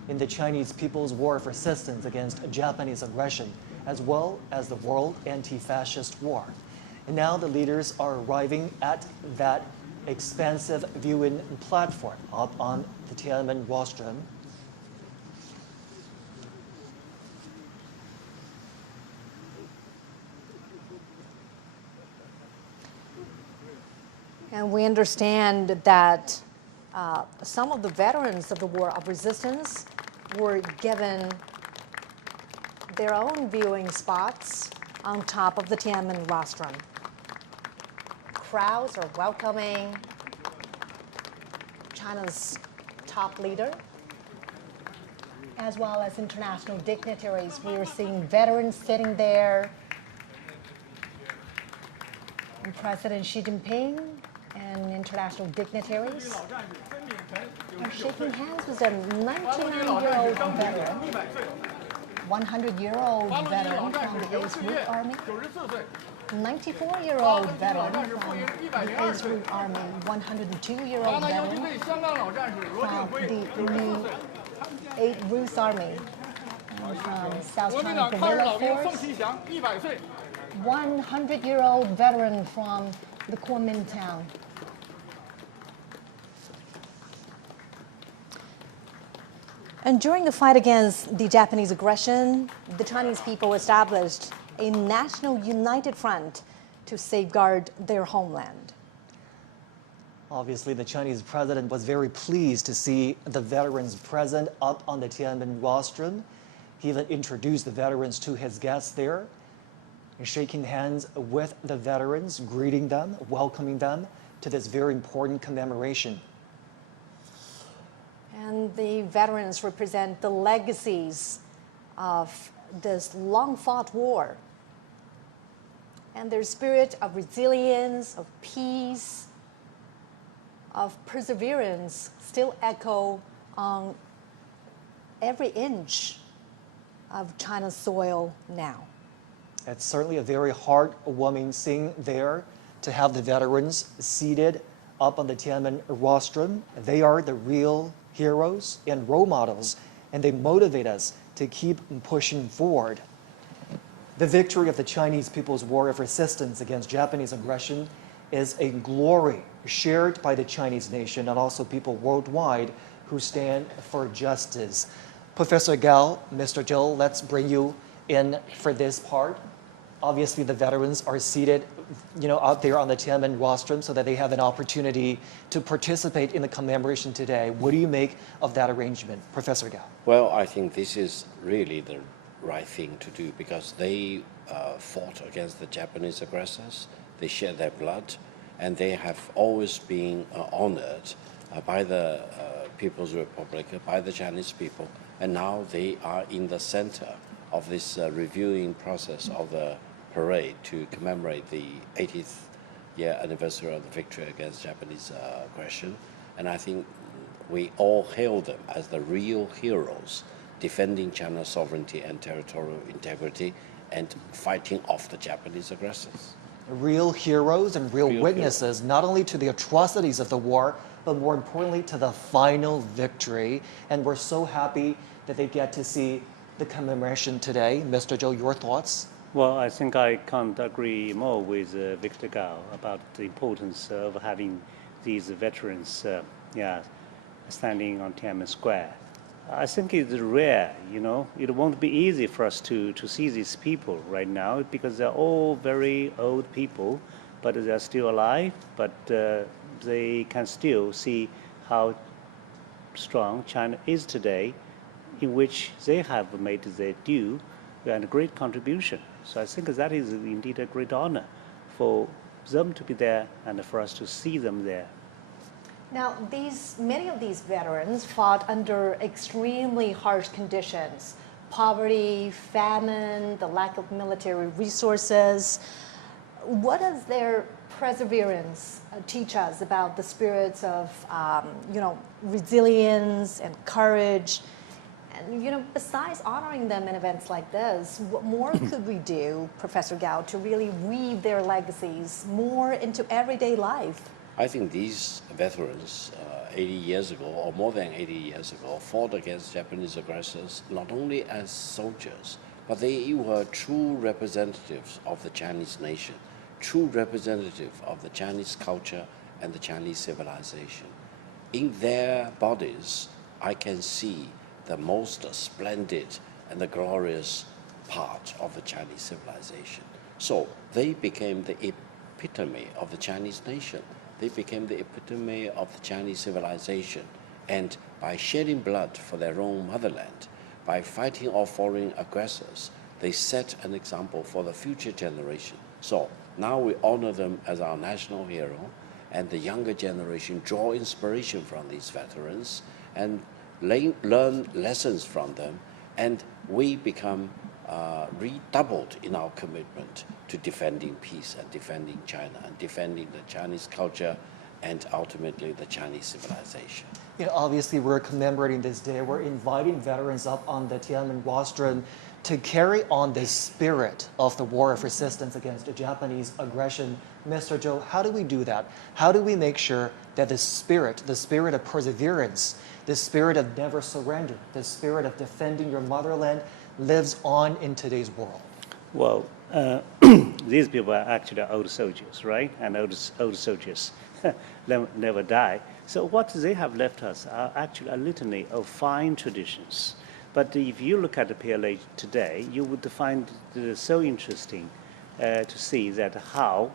in the Chinese People's War of Resistance against Japanese aggression, as well as the World Anti-Fascist War. And now the leaders are arriving at that expansive viewing platform up on the Tiananmen rostrum. And we understand that some of the veterans of the War of Resistance were given their own viewing spots on top of the Tiananmen rostrum. Crowds are welcoming China's top leader, as well as international dignitaries. We are seeing veterans sitting there, and President Xi Jinping and international dignitaries are shaking hands with a 99-year-old veteran, 100-year-old veteran from the 8th Route Army, 94-year-old veteran from the 8th Route Army, 102-year-old veteran from the new 8th Route Army, and from South China Guerrilla Force, 100-year-old veteran from the Kuomintang. And during the fight against the Japanese aggression, the Chinese people established a national united front to safeguard their homeland. Obviously, the Chinese president was very pleased to see the veterans present up on the Tiananmen rostrum. He even introduced the veterans to his guests there, and shaking hands with the veterans, greeting them, welcoming them to this very important commemoration. And the veterans represent the legacies of this long-fought war. And their spirit of resilience, of peace, of perseverance still echo on every inch of China's soil now. It's certainly a very heartwarming scene there to have the veterans seated up on the Tiananmen rostrum. They are the real heroes and role models, and they motivate us to keep pushing forward. The victory of the Chinese People's War of Resistance against Japanese aggression is a glory shared by the Chinese nation and also people worldwide who stand for justice. Professor Gao, Mr. Zhou, let's bring you in for this part. Obviously, the veterans are seated, out there on the Tiananmen rostrum so that they have an opportunity to participate in the commemoration today. What do you make of that arrangement, Professor Gao? Well, I think this is really the right thing to do because they fought against the Japanese aggressors. They shed their blood, and they have always been honored by the People's Republic, by the Chinese people, and now they are in the center of this reviewing process of the parade to commemorate the 80th year anniversary of the victory against Japanese aggression. And I think we all hail them as the real heroes defending China's sovereignty and territorial integrity and fighting off the Japanese aggressors. Real heroes and real witnesses, not only to the atrocities of the war, but more importantly to the final victory. And we're so happy that they get to see the commemoration today. Mr. Zhou, your thoughts? Well, I think I can't agree more with Victor Gao about the importance of having these veterans standing on Tiananmen Square. I think it's rare, It won't be easy for us to see these people right now because they're all very old people, but they're still alive, but they can still see how strong China is today, in which they have made their due and a great contribution. So I think that is indeed a great honor for them to be there and for us to see them there. Now, many of these veterans fought under extremely harsh conditions: poverty, famine, the lack of military resources. What does their perseverance teach us about the spirits of, resilience and courage? And, besides honoring them in events like this, what more could we do, Professor Gao, to really weave their legacies more into everyday life? I think these veterans 80 years ago, or more than 80 years ago, fought against Japanese aggressors not only as soldiers, but they were true representatives of the Chinese nation, true representative of the Chinese culture and the Chinese civilization. In their bodies, I can see the most splendid and the glorious part of the Chinese civilization. So they became the epitome of the Chinese nation. They became the epitome of the Chinese civilization. And by shedding blood for their own motherland, by fighting off foreign aggressors, they set an example for the future generation. So now we honor them as our national hero, and the younger generation draw inspiration from these veterans and learn lessons from them, and we become redoubled in our commitment to defending peace and defending China and defending the Chinese culture and ultimately the Chinese civilization. Obviously, we're commemorating this day. We're inviting veterans up on the Tiananmen rostrum to carry on the spirit of the war of resistance against the Japanese aggression. Mr. Zhou, how do we do that? How do we make sure that the spirit of perseverance, the spirit of never surrender, the spirit of defending your motherland lives on in today's world? Well, these people are actually old soldiers, right? And old soldiers never die. So what they have left us are actually a litany of fine traditions. But if you look at the PLA today, you would find it so interesting to see that how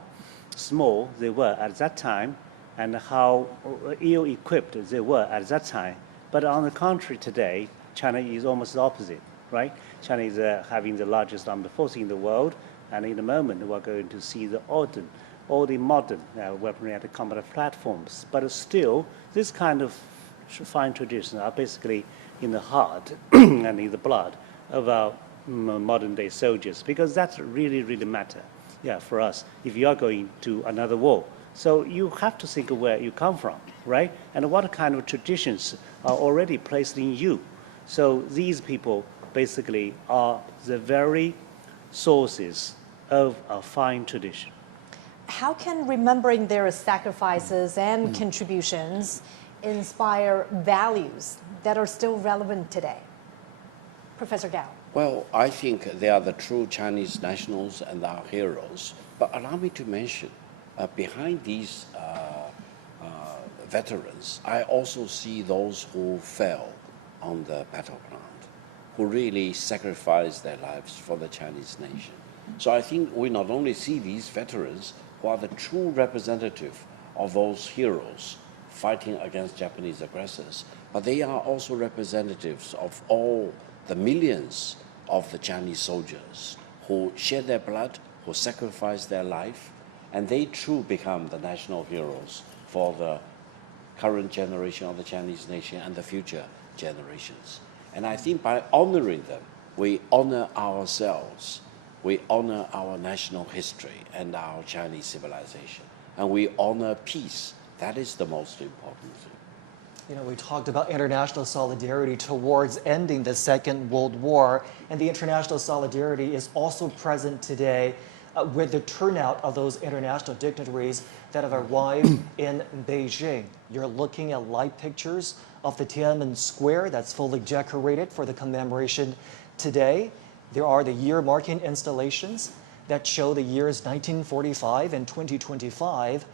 small they were at that time and how ill-equipped they were at that time. But on the contrary, today, China is almost the opposite, right? China is having the largest armed force in the world, and in a moment we're going to see all the modern weaponry and combat platforms. But still, this kind of fine traditions are basically in the heart and in the blood of our modern-day soldiers, because that's really, really matter, for us if you are going to another war. So you have to think of where you come from, right? And what kind of traditions are already placed in you. So these people basically are the very sources of a fine tradition. how can remembering their sacrifices and contributions inspire values that are still relevant today? Professor Gao. Well, I think they are the true Chinese nationals and our heroes. But allow me to mention, behind these veterans, I also see those who fell on the battleground, who really sacrificed their lives for the Chinese nation. So I think we not only see these veterans who are the true representative of those heroes fighting against Japanese aggressors, but they are also representatives of all the millions of the Chinese soldiers who shed their blood, who sacrificed their life, and they too become the national heroes for the current generation of the Chinese nation and the future generations. And I think by honoring them, we honor ourselves, we honor our national history and our Chinese civilization, and we honor peace. That is the most important thing. You know, we talked about international solidarity towards ending the Second World War, and the international solidarity is also present today with the turnout of those international dignitaries that have arrived in Beijing. You're looking at live pictures of the Tiananmen Square that's fully decorated for the commemoration today. There are the year-marking installations that show the years 1945 and 2025.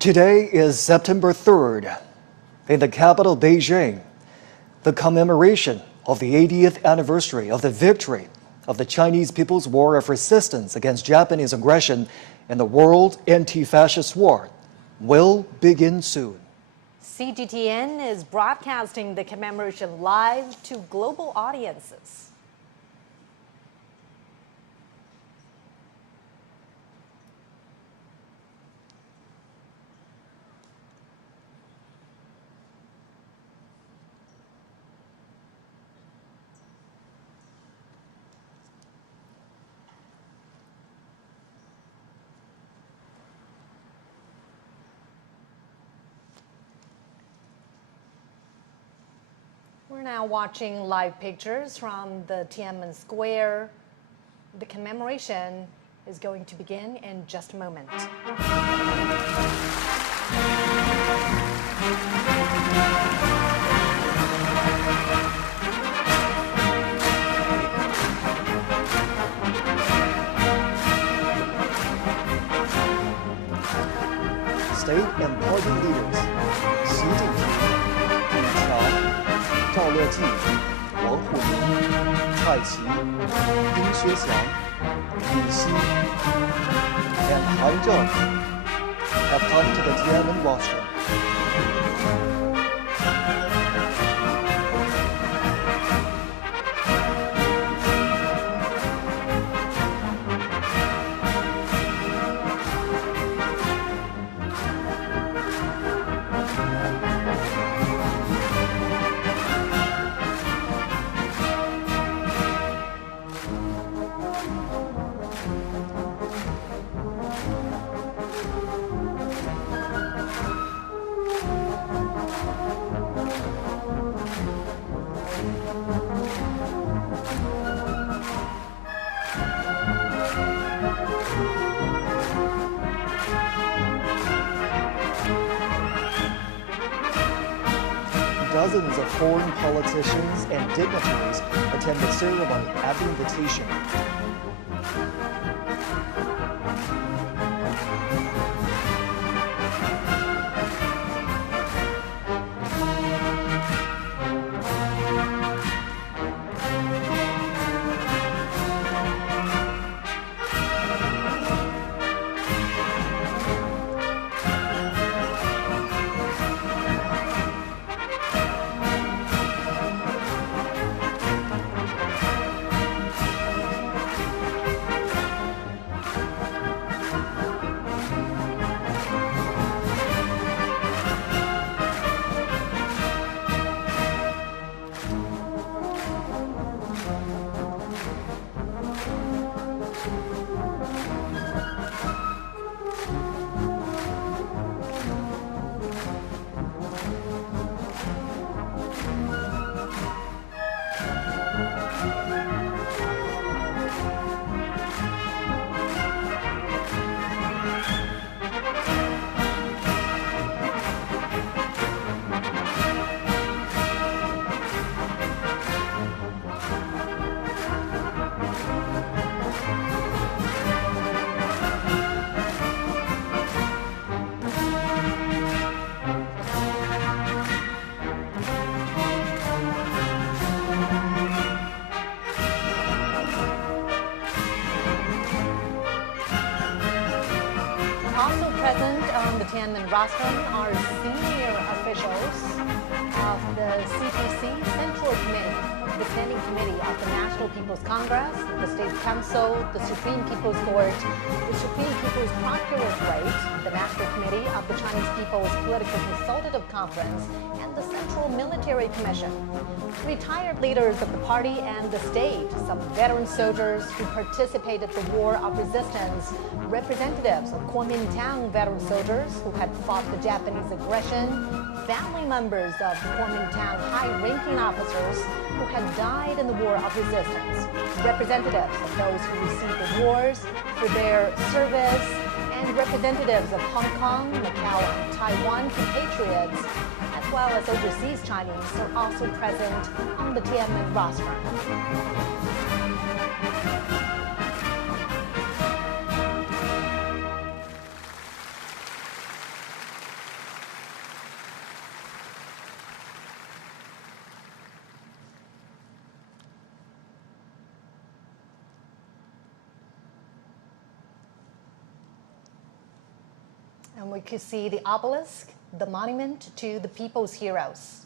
Today is September 3rd. In the capital, Beijing, the commemoration of the 80th anniversary of the victory of the Chinese People's War of Resistance against Japanese aggression in the World Anti-Fascist War will begin soon. CGTN is broadcasting the commemoration live to global audiences. We're now watching live pictures from the Tiananmen Square. The commemoration is going to begin in just a moment. State and party leaders Xi Jinping, Li Qiang, 赵乐际、王沪宁、蔡奇、丁薛祥、李希 and Han Zheng have come to the Tiananmen rostrum. Dozens of foreign politicians and dignitaries attend the ceremony at the invitation. Also present on the Tiananmen rostrum are senior officials of the CPC Central Committee, the Standing Committee of the National People's Congress, the State Council, the Supreme People's Court, the Supreme People's Procuratorate, the National Committee of the Chinese People's Political Consultative Conference, and the Central Military Commission. Retired leaders of the party and the state, some veteran soldiers who participated in the War of Resistance, representatives of Kuomintang veteran soldiers who had fought the Japanese aggression, family members of Kuomintang high-ranking officers who had died in the War of Resistance, representatives of those who received awards for their service, and representatives of Hong Kong, Macau, and Taiwan compatriots, as well as overseas Chinese, are also present on the Tiananmen rostrum. And we could see the obelisk, the monument to the people's heroes.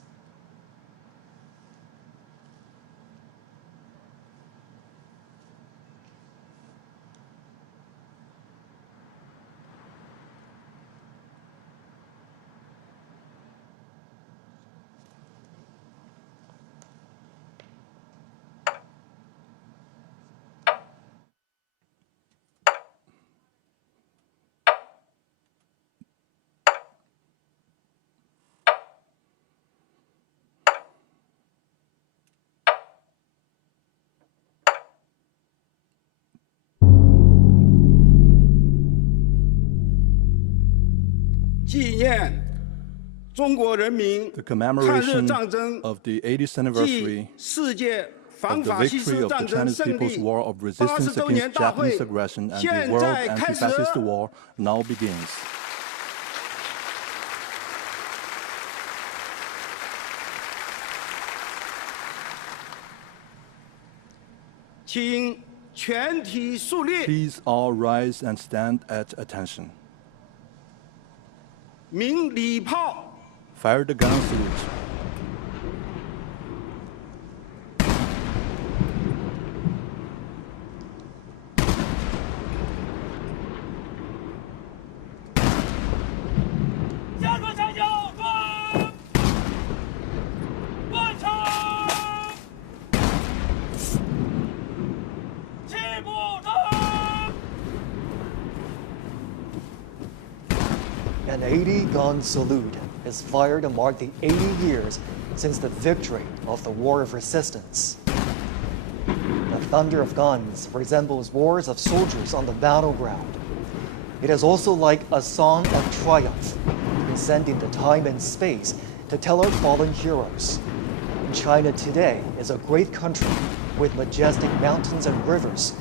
The commemoration of the 80th anniversary of the victory of the Chinese People's War of Resistance against Japanese aggression and the World Anti-Fascist War now begins. Please all rise and stand at attention. Fire the gun salute. An 80-gun salute is fired to mark the 80 years since the victory of the War of Resistance. The thunder of guns resembles roars of soldiers on the battleground. It is also like a song of triumph, transcending the time and space to tell our fallen heroes. China today is a great country with majestic mountains and rivers,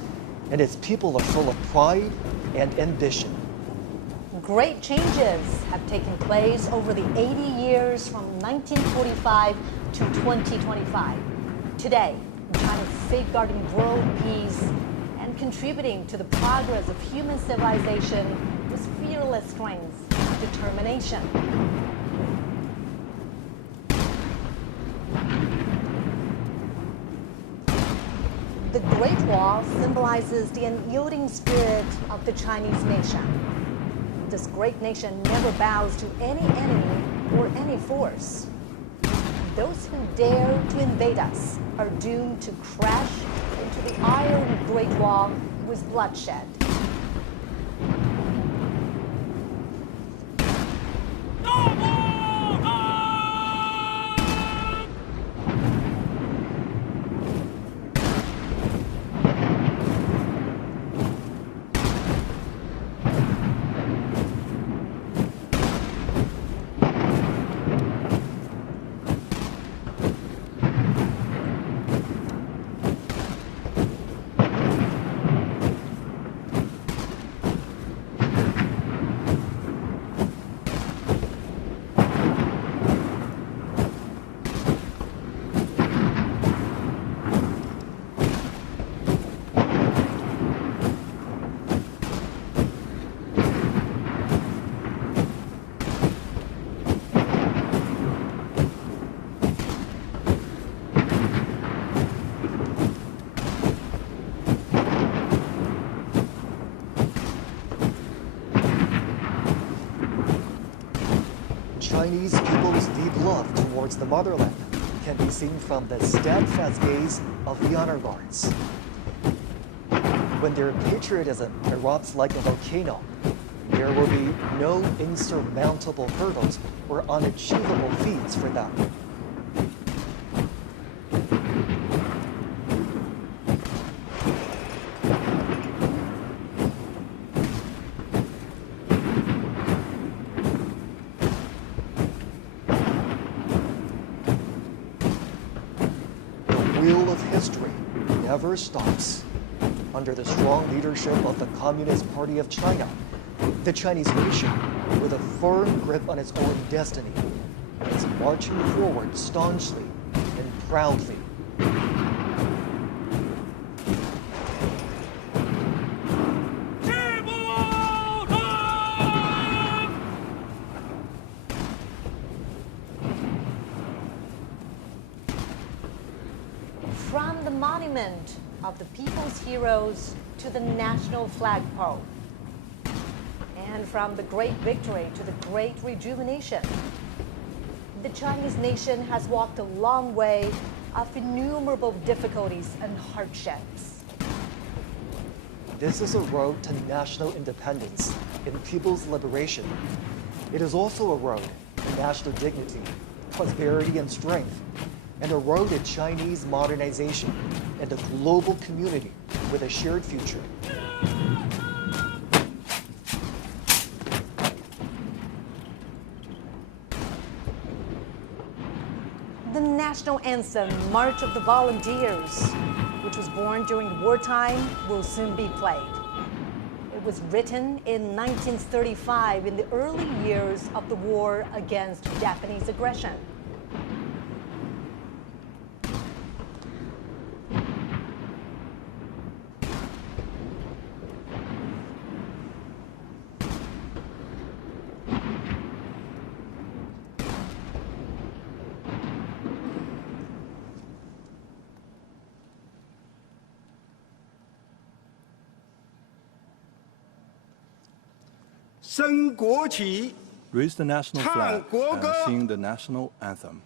and its people are full of pride and ambition. Great changes have taken place over the 80 years from 1945 to 2025. Today, China is safeguarding world peace and contributing to the progress of human civilization with fearless strength and determination. The Great Wall symbolizes the unyielding spirit of the Chinese nation. This great nation never bows to any enemy or any force. Those who dare to invade us are doomed to crash into the iron Great Wall with bloodshed. Chinese people's deep love towards the motherland can be seen from the steadfast gaze of the honor guards. When their patriotism erupts like a volcano, there will be no insurmountable hurdles or unachievable feats for them. The wheel of history never stops. Under the strong leadership of the Communist Party of China, the Chinese nation, with a firm grip on its own destiny, is marching forward staunchly and proudly. From the monument of the people's heroes to the national flagpole, and from the great victory to the great rejuvenation, the Chinese nation has walked a long way of innumerable difficulties and hardships. This is a road to national independence and people's liberation. It is also a road to national dignity, prosperity, and strength, and a road to Chinese modernization and a global community with a shared future. The national anthem, March of the Volunteers, which was born during wartime, will soon be played. It was written in 1935 in the early years of the war against Japanese aggression. Raise the national flag and sing the national anthem.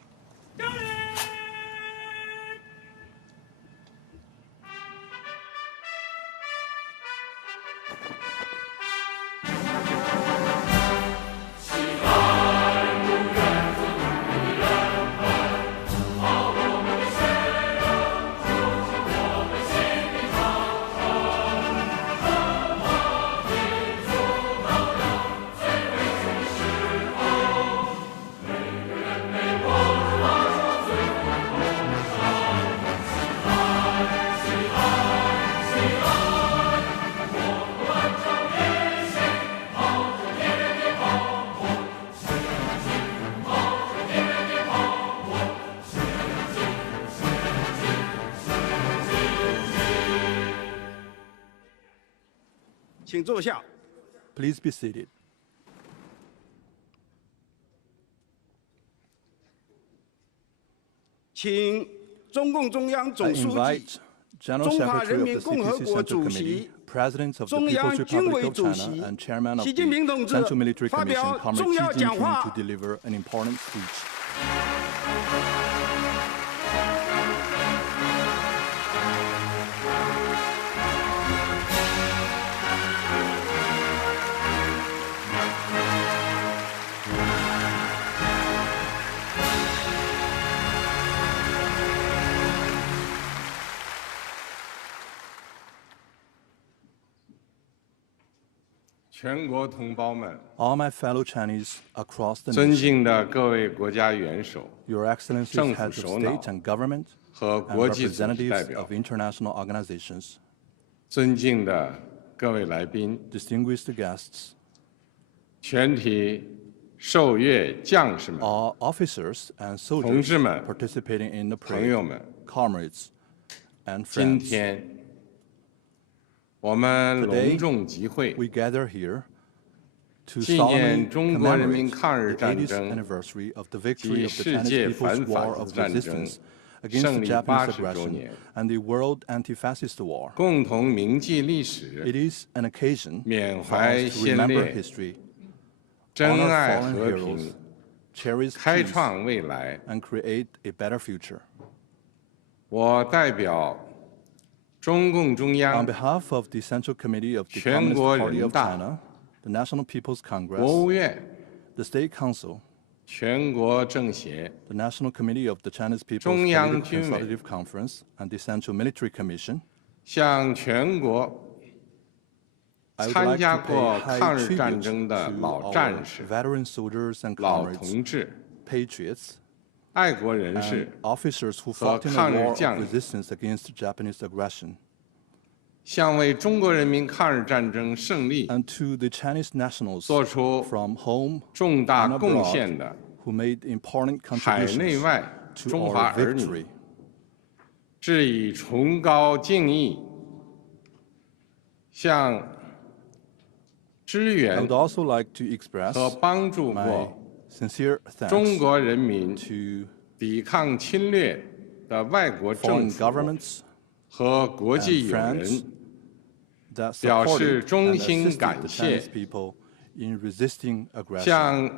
Please be seated. I invite General Secretary of the CPC Central Committee, President of the People's Republic of China, and Chairman of the Central Military Commission, Comrade Xi Jinping, to deliver an important speech. All my fellow Chinese across the nation, Your Excellencies, heads of state and government, and representatives of international organizations, distinguished guests, all officers and soldiers participating in the parade, comrades and friends. Today, we gather here to solemnly commemorate the 80th anniversary of the victory of the Chinese People's War of Resistance against the Japanese aggression and the World Anti-Fascist War. It is an occasion for us to remember history, honor fallen heroes, cherish peace, and create a better future. On behalf of the Central Committee of the Communist Party of China, the National People's Congress, the State Council, the National Committee of the Chinese People's Political Consultative Conference, and the Central Military Commission, I would like to pay high tribute to our veteran soldiers and comrades, patriots, and officers who fought in the war of resistance against Japanese aggression, and to the Chinese nationals from home and abroad who made important contributions to our victory. I would also like to express my sincere thanks to 的外国政 foreign 府 governments 和国 and 际友 friends 人 that 表 supported 示 and 衷心 assisted 感 the 谢 Chinese people in resisting aggression. 向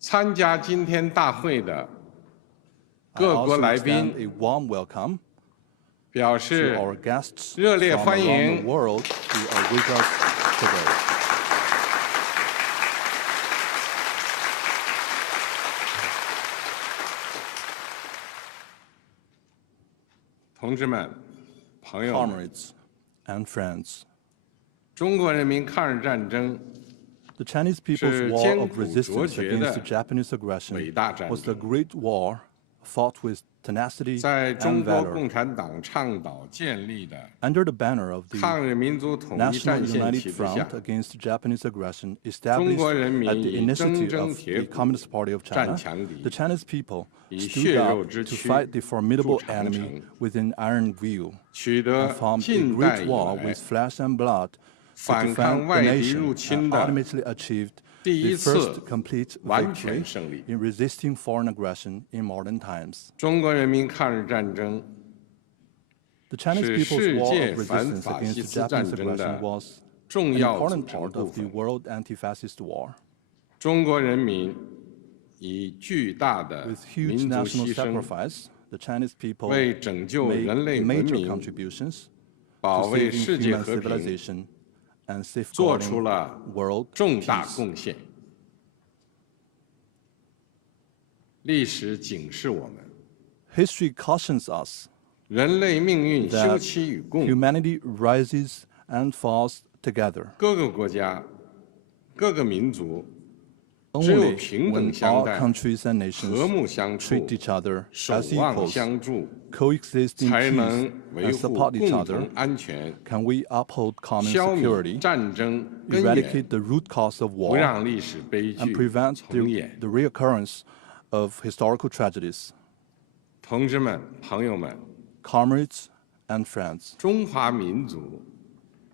参加今天大会的 I 各国 also 来 extend 宾 a warm welcome 表 to 示 our guests 热烈 from 欢 around 迎 the world who are with us today. 同志们、朋友们， Comrades and friends, 中国人民抗日战争 the Chinese people's 是 war 艰 of 苦卓 resistance 绝 against 的 the Japanese aggression 伟大战 was the 争， great war fought with tenacity 在中 and 国 valor 共产党倡导建立的 under the banner of the 抗日民族统一 National 战线 United 旗之下 Front，against Japanese aggression 中 established 国人 at 民 the 以铮 initiative 铮 of 铁 the 骨 Communist Party of 战 China, 强敌， the Chinese people 以 stood 血肉 up 之 to 躯 fight the 筑 formidable 长 enemy 城， within iron view 取 and 得 formed a 近代 great 以 war 来 with flesh and blood to 反抗 defend the 外敌 nation 入侵 and 的 ultimately achieved 第一 the 次 first complete 完 victory 全胜利。 in resisting foreign aggression in modern times. 中国人民抗日战争 The Chinese 是 people's 世 war 界 of 反 resistance 法西 against 斯 the 战 Japanese 争 aggression 的 was 重 an 要组 important 成 part 部 of the 分。 world anti-fascist war. 中国人民以巨大的 With huge 民族 national 牺牲， sacrifice, the Chinese people 为拯救 made 人类文 major 明、 contributions 保 to 卫 saving 世界 human 和平 civilization and 做出 safeguarding 了 world 重大 peace. 贡献。历史警示我们， History cautions us 人类命运休 that 戚与共。 humanity rises and falls together 各个国家、各个民族只有 only 平等 when 相 all 待、 countries and 和 nations 睦相处、 treat each other 守 as 望 equals, 相助， coexist in 才 peace 能维 and 护 support each 共 other, 同安全， can we uphold common 消灭 security, 战争根源， eradicate the root cause of 不 war, 让历史悲 and 剧 prevent 重演。 the reoccurrence of historical tragedies. 同志们、朋友们， Comrades and friends, 中华民族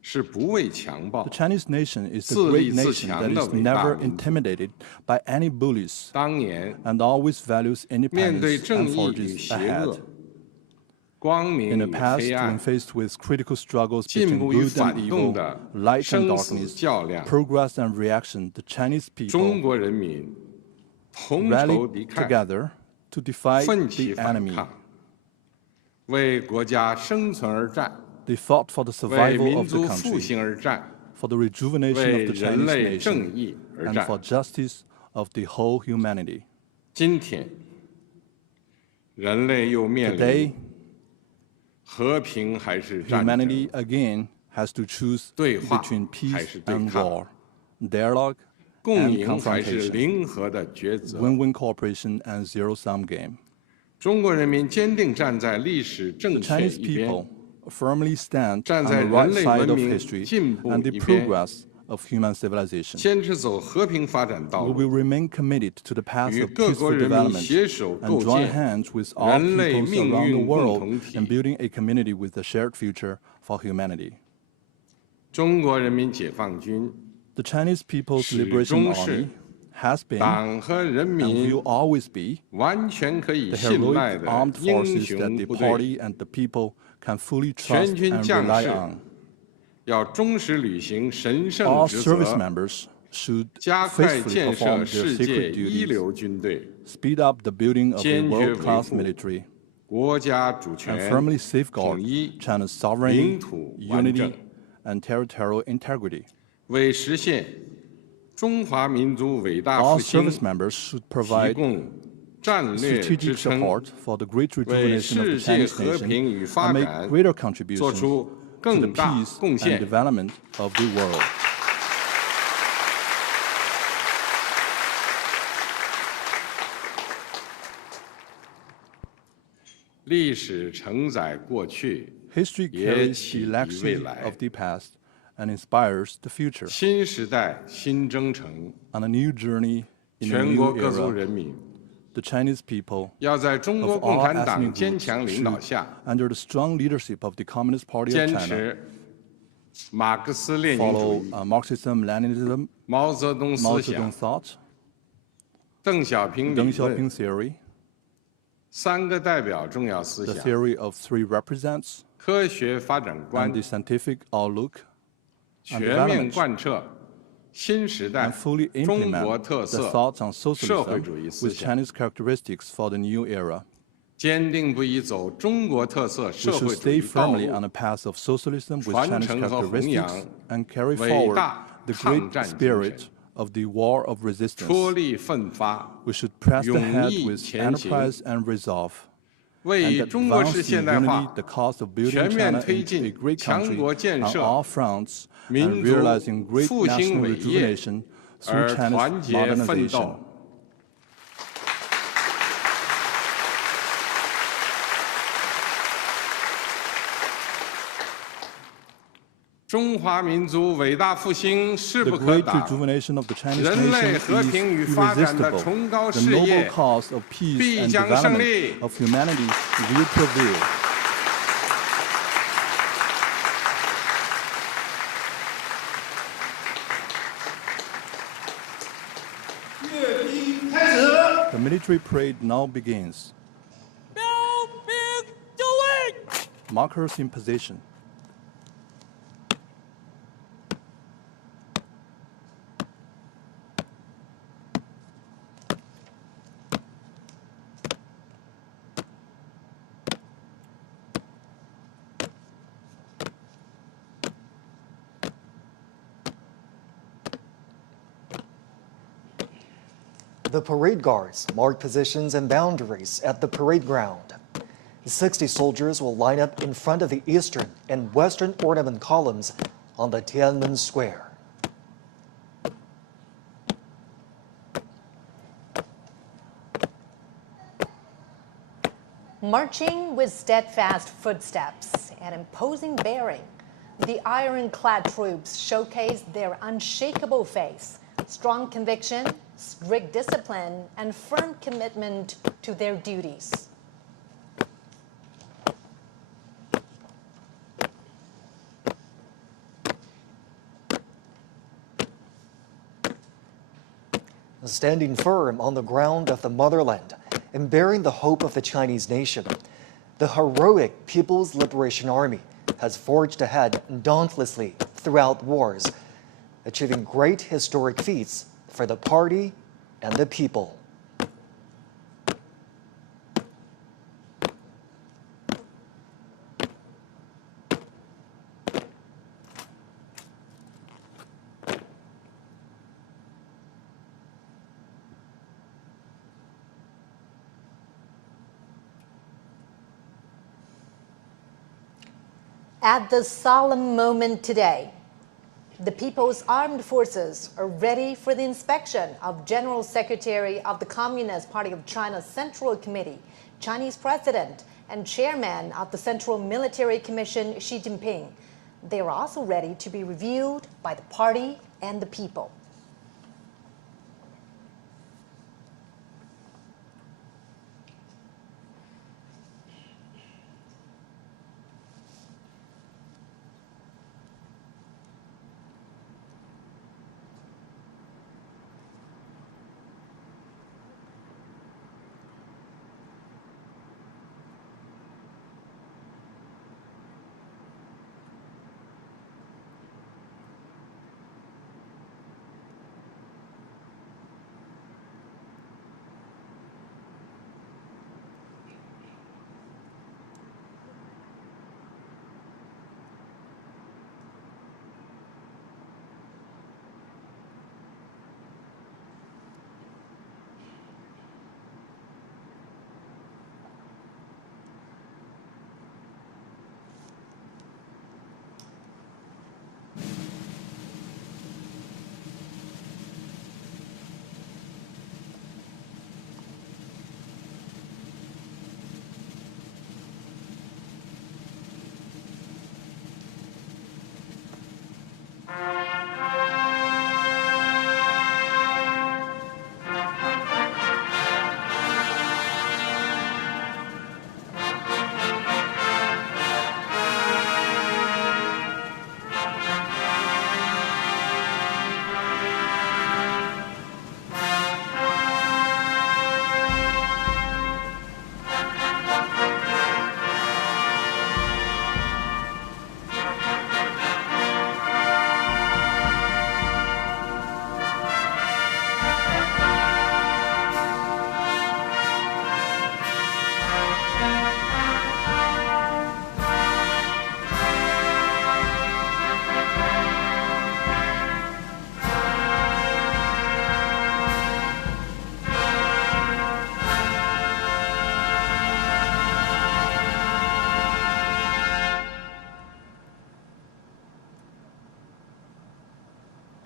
是不畏强暴 the，Chinese nation is the 自立 great 自 nation 强 that 的 is 伟大 never 民族。 intimidated by any bullies 当年 and always values 面对 independence 正 and 义与 forges 邪 ahead. 恶、光明 In the 与 past, 黑 when 暗、 faced with critical struggles 进 between 步与 good and 反动 evil, 的 light and 生死 darkness, 较量， progress and reaction, the Chinese 中 people 国人民同仇 rallied 敌忾， together to defy 奋起 the 反 enemy. 抗，为国家生存而战， They fought for the 为 survival 民 of the 族复 country, 兴而战， for the rejuvenation 为 of the 人 Chinese 类 nation, 正义而 and 战。 for justice of the whole humanity. 今天，人类又面 Today, 临和平还是战争 humanity again has to choose 对话 between 还 peace 是对 and 抗 war, dialogue 共 and 赢还是 confrontation, 零和的抉择。 win-win cooperation and zero-sum game. 中国人民坚定站在历史 The 正确 Chinese 一边 people，firmly stand 站 on 在 the right 人类 side 文 of 明 history 进步 and the 一边， progress of human civilization. 坚持走和平发展道 We 路， will remain committed to the path 与 of 各国 peaceful 人民 development 携手 and 构 join 建 hands with all 人类 peoples 命 around the 运共 world 同体 in。building a community with a shared future for humanity. 中国人民解放军 The Chinese People's 始 Liberation 终是 Army has been 党和人 and 民 will always be 完全可以 the 信赖 heroic 的 armed 英 forces that 雄 the 部队， party and the people can fully 全 trust 军 and 将 rely 士 on. 要忠实履行神圣 All 职 service 责， members should 加快 faithfully 建设 perform their 世界 sacred 一 duties, 流军队， speed up the building of a 坚决维 world-class 护 military, 国家主 and 权、 firmly 统 safeguard 一， China's 领 sovereignty, 土完整， unity, and territorial integrity. 为实现中华民族伟大 All 复兴 service members should 提 provide 供战略支 strategic 撑， support for the great 为 rejuvenation of the 世界 Chinese 和平 nation 与发 and make 展 greater 做 contributions 出 to the 更大 peace 贡 and 献。 development of the world. 历史承载过去， History 也 carries 启 the 迪未 legacy 来。 of the past and inspires the future. 新时代新征程， On a new journey in a 全国 new 各族 era, 人民 the Chinese people 要在中国 of 共 all 产党 ethnic 坚 groups 强领导 should, 下， under the strong leadership of the Communist Party of 坚 China, 持马克思列宁主 follow 义、 Marxism, Leninism, 毛泽东 Mao 思 Zedong 想、 thought, 邓小平理 Deng 论 Xiaoping theory, 3个代表重要思 The 想： theory of three represents 科学发展 and 观 the scientific outlook 全面贯彻新时代 and fully 中国 implement 特 the 色 thoughts on 社会 socialism 主义思 with 想， Chinese characteristics for the new era. 坚定不移走中国特色 We 社 should 会主 stay 义道 firmly 路 on，the path of socialism with 传 Chinese 承和弘 characteristics 扬 and carry 伟 forward 大 the 抗 great 战精 spirit 神， of the war of 出 resistance. 力奋发， We should press the 勇 head 毅 with 前行， enterprise and resolve, 为 and 中国 advance 式 in 现代 unity 化 the cause of building 全面 China 推 into a 进 great 强 country 国建 on 设 all fronts 民 and 族 realizing great 复兴 national 伟业 rejuvenation through 而 China's 团结奋 modernization. 斗。中华民族伟大复兴势 The 不可 great 挡， rejuvenation of the Chinese 人类 nation 和 is 平与发展的 irresistible. 崇高 The 事 noble 业 cause of peace 必 and 将胜 development 利。 of humanity will prevail. The military parade now begins. Markers in position. The parade guards mark positions and boundaries at the parade ground. 60 soldiers will line up in front of the eastern and western ornament columns on the Duanmen Square. Marching with steadfast footsteps and imposing bearing, the ironclad troops showcase their unshakable faith, strong conviction, strict discipline, and firm commitment to their duties. Standing firm on the ground of the motherland and bearing the hope of the Chinese nation, the heroic People's Liberation Army has forged ahead dauntlessly throughout wars, achieving great historic feats for the party and the people. At this solemn moment today, the People's Armed Forces are ready for the inspection of General Secretary of the Communist Party of China's Central Committee, Chinese President, and Chairman of the Central Military Commission, Xi Jinping. They are also ready to be reviewed by the party and the people.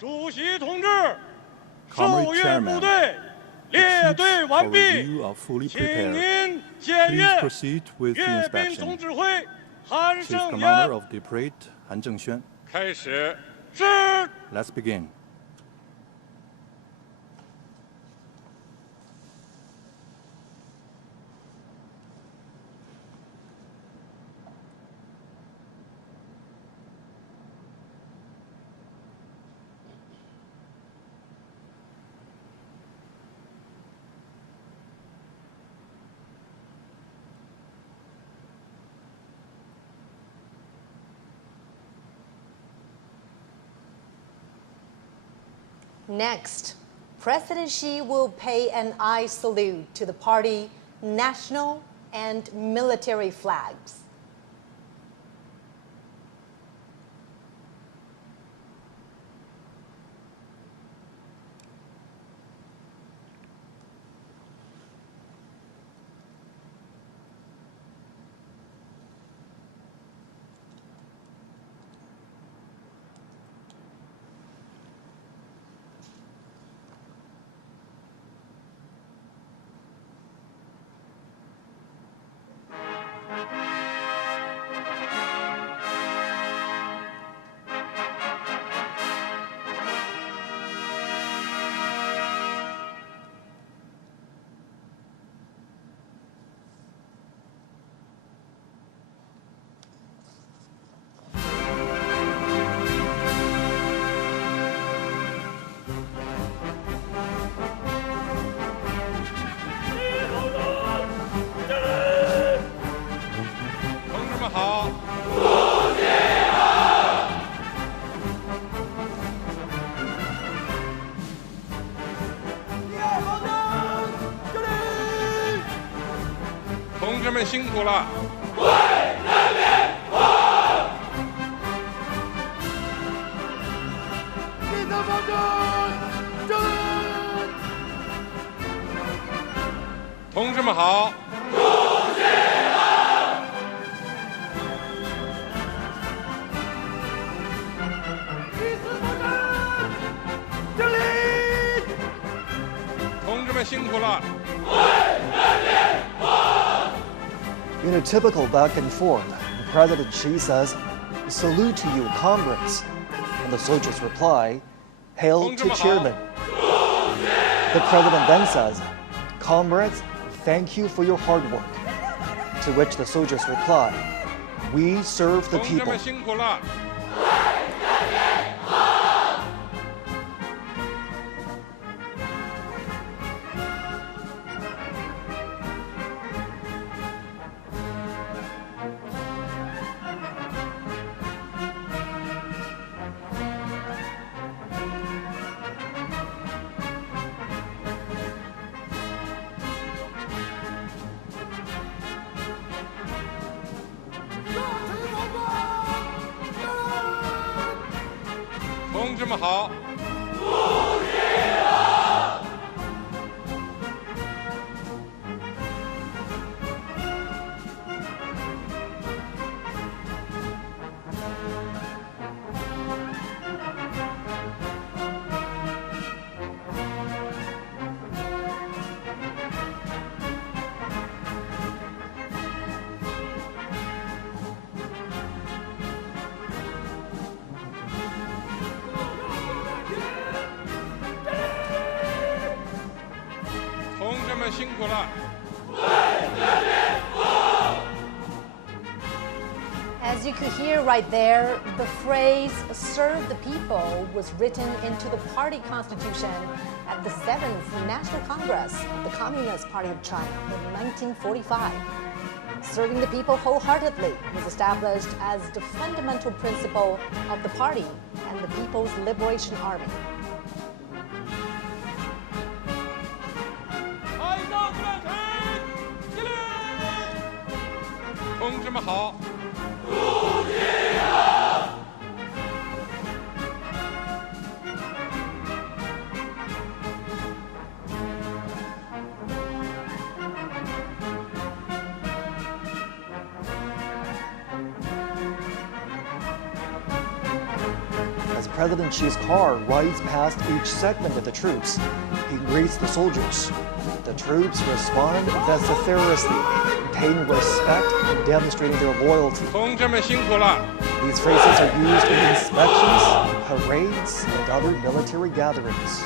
主席同志， Comrade 受阅 Chairman, 部队列队 for 完毕， review are fully 请 prepared. 您检 Please 阅 proceed with the 阅兵总 inspection. 指挥韩 Chief 胜 Commander 元 of the parade, Han Zhengxuan. 开始。是。 Let's begin. Next, President Xi will pay an eye salute to the party national and military flags.辛苦了。为人民服务。地方方针，正义。同志们好。主席好。第四方针，敬礼。同志们辛苦了。为人民服务。 In a typical back and forth, President Xi says, "Salute to you, comrades," and the soldiers reply, "Hail to chairman." The president then says, "Comrades, thank you for your hard work." To which the soldiers reply, "We serve the people." As you could hear right there, the phrase "serve the people" was written into the party constitution at the 7th National Congress of the Communist Party of China in 1945. Serving the people wholeheartedly was established as the fundamental principle of the party and the People's Liberation Army. 同志们好。 As President Xi's car rides past each segment of the troops, he greets the soldiers. The troops respond vociferously, paying respect and demonstrating their loyalty. 同志们辛苦了。 These phrases are used in inspections, parades, and other military gatherings.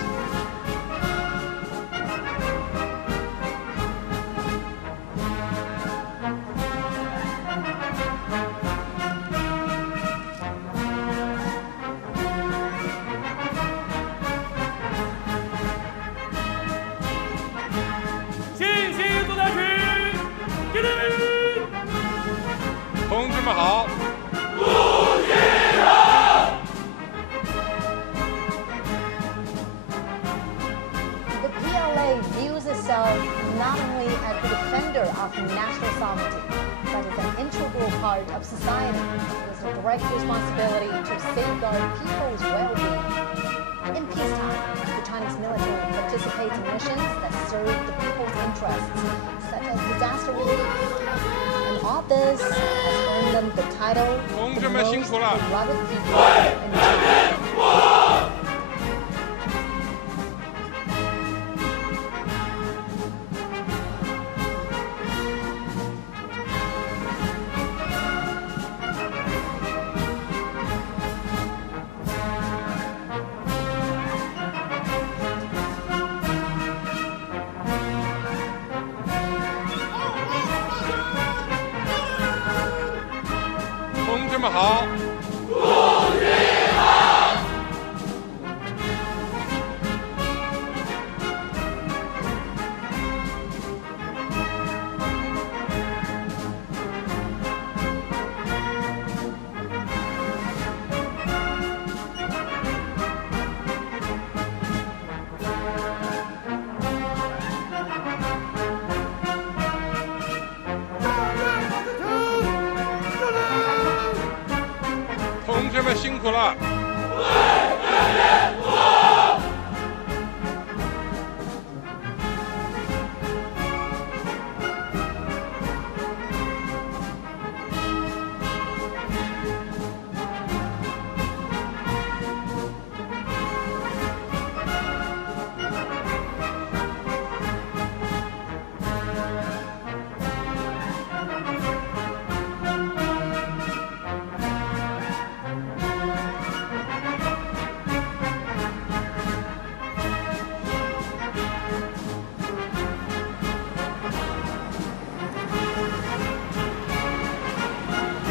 The PLA views itself not only as the defender of national sovereignty, but as an integral part of society with a direct responsibility to safeguard people's well-being. In peacetime, the Chinese military participates in missions that serve the people's interests, such as disaster relief. And all this has earned them the title the most beloved people in China.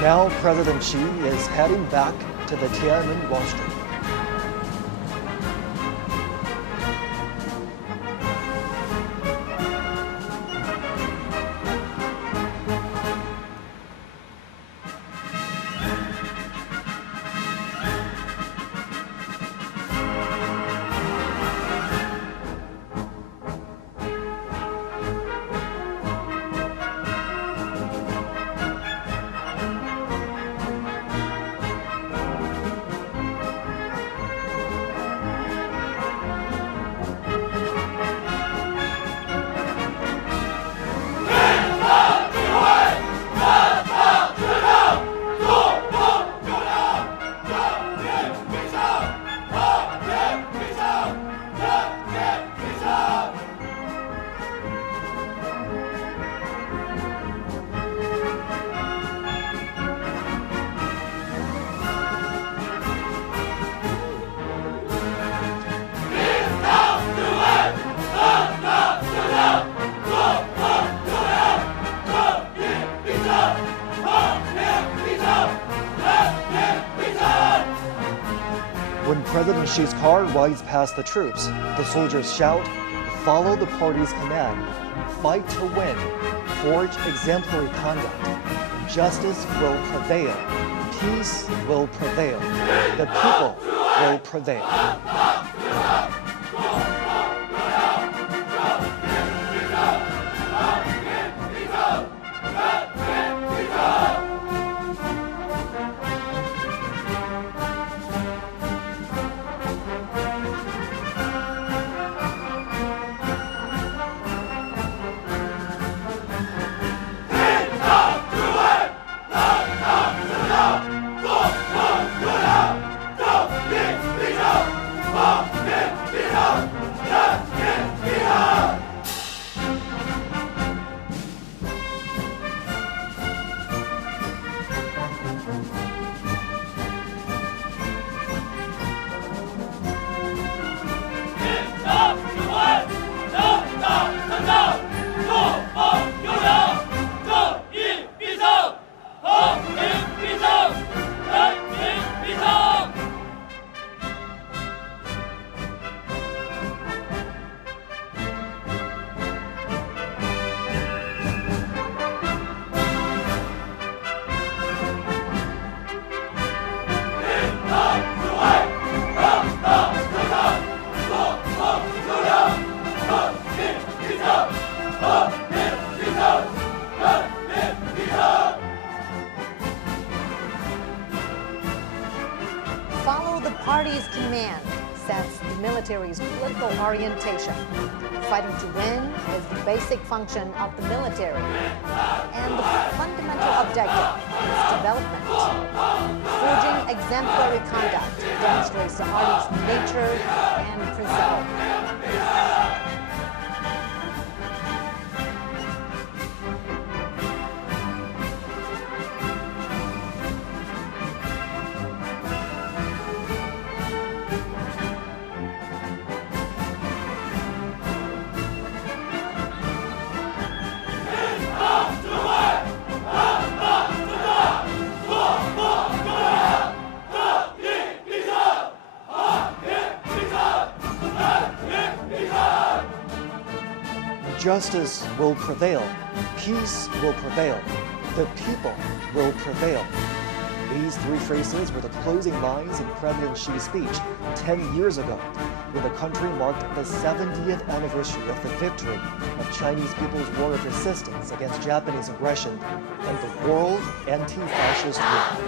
Now President Xi is heading back to the Tiananmen rostrum. When President Xi's car rides past the troops, the soldiers shout, "Follow the party's command, fight to win, forge exemplary conduct. Justice will prevail, peace will prevail, the people will prevail." Yeah! party's command sets the military's political orientation. Fighting to win is the basic function of the military, and the fundamental objective is development. Forging exemplary conduct demonstrates the army's nature and principle. Justice will prevail, peace will prevail, the people will prevail. These three phrases were the closing lines in President Xi's speech 10 years ago, when the country marked the 70th anniversary of the victory of Chinese people's war of resistance against Japanese aggression and the World Anti-Fascist War.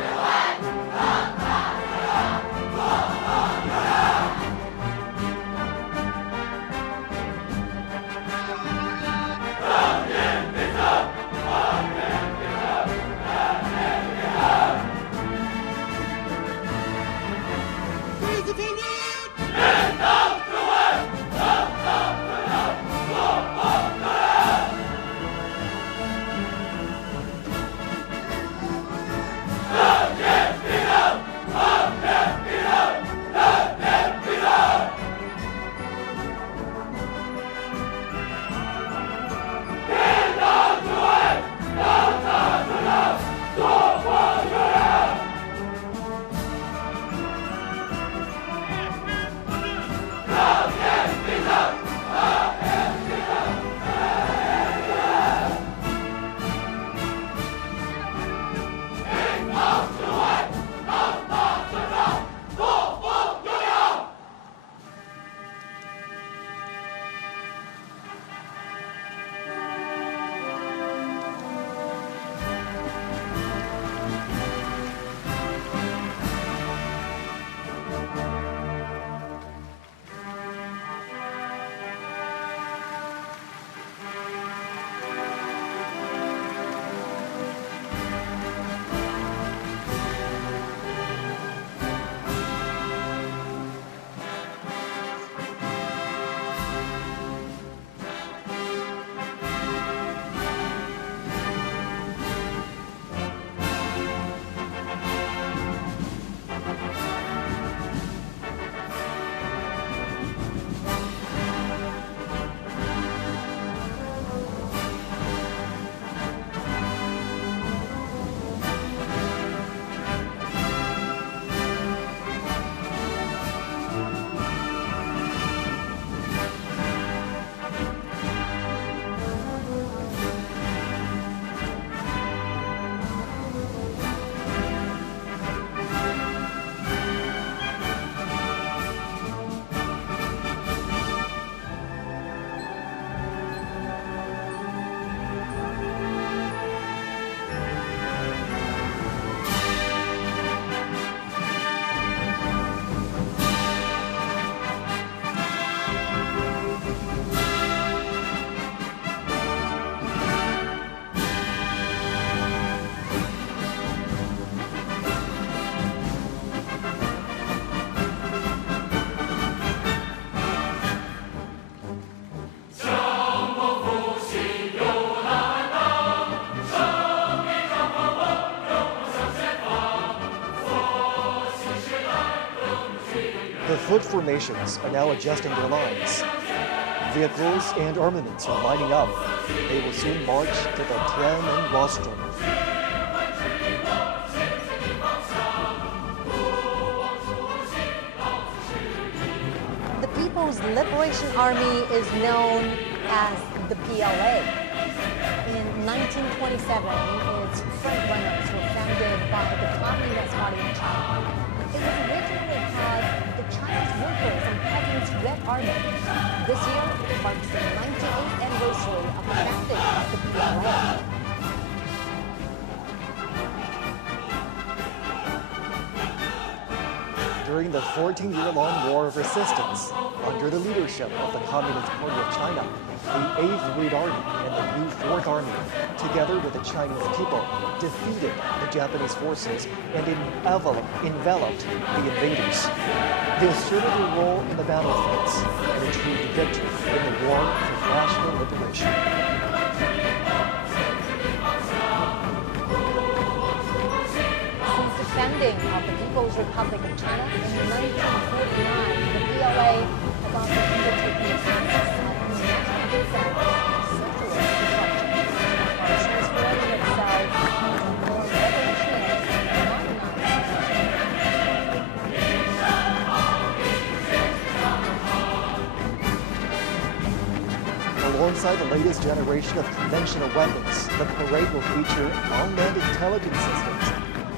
The foot formations are now adjusting their lines. Vehicles and armaments are lining up. They will soon march to the Duanmen rostrum. The People's Liberation Army is known as the PLA. In 1927, its frontrunners were founded by the Communist Party in China. It was originally called the Chinese Workers and Peasants Red Army. This year marks the 98th anniversary of the founding of the PLA. During the 14-year-long War of Resistance, under the leadership of the Communist Party of China, the 8th Red Army and the new 4th Army, together with the Chinese people, defeated the Japanese forces and enveloped the invaders. They asserted their role in the battlefields and achieved victory in the War for National Liberation. Since the founding of the People's Republic of China in 1949, the PLA has also undertaken the process of national defense, socialist construction, while transforming itself into a more revolutionary and modernized Alongside the latest generation of conventional weapons, the parade will feature unmanned intelligence systems,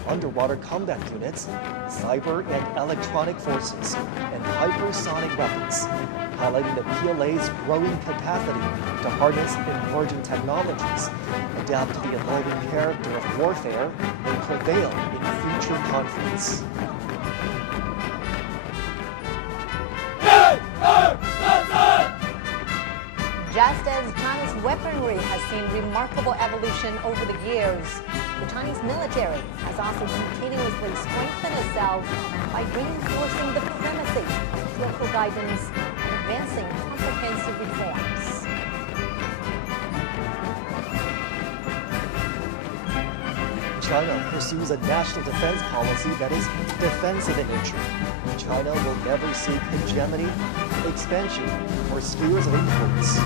underwater combat units, cyber and electronic forces, and hypersonic weapons, highlighting the PLA's growing capacity to harness emerging technologies, adapt to the evolving character of warfare, and prevail in future conflicts. Just as China's weaponry has seen remarkable evolution over the years, the Chinese military has also continuously strengthened itself by reinforcing the primacy of local guidance and advancing comprehensive reforms. China pursues a national defense policy that is defensive in nature. China will never seek hegemony, expansion, or spheres of influence.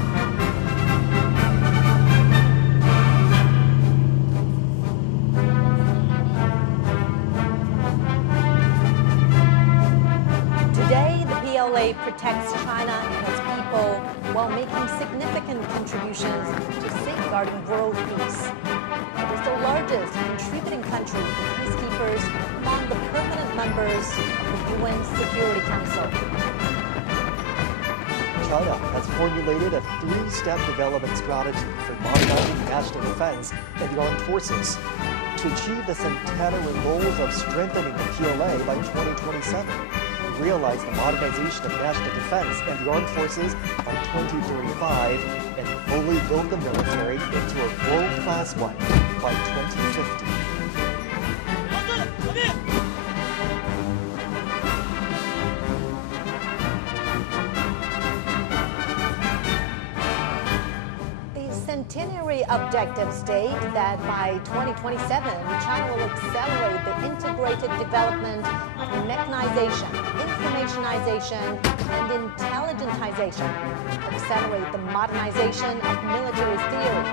Today, the PLA protects China and its people while making significant contributions to safeguarding world peace. It is the largest contributing country to peacekeepers among the permanent members of the UN Security Council. China has formulated a three-step development strategy for modernizing national defense and the armed forces to achieve the centenary goals of strengthening the PLA by 2027, realize the modernization of national defense and the armed forces by 2035, and fully build the military into a world-class one by 2050. Centenary objectives state that by 2027, China will accelerate the integrated development of mechanization, informationization, and intelligentization, accelerate the modernization of military theory,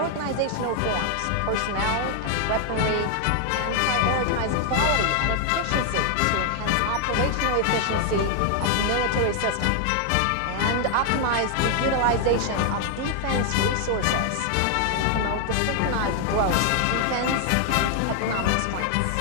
organizational forms, personnel, and weaponry, and prioritize quality and efficiency to enhance operational efficiency of the military system, and optimize the utilization of defense resources and promote the synchronized growth of defense and economic strengths.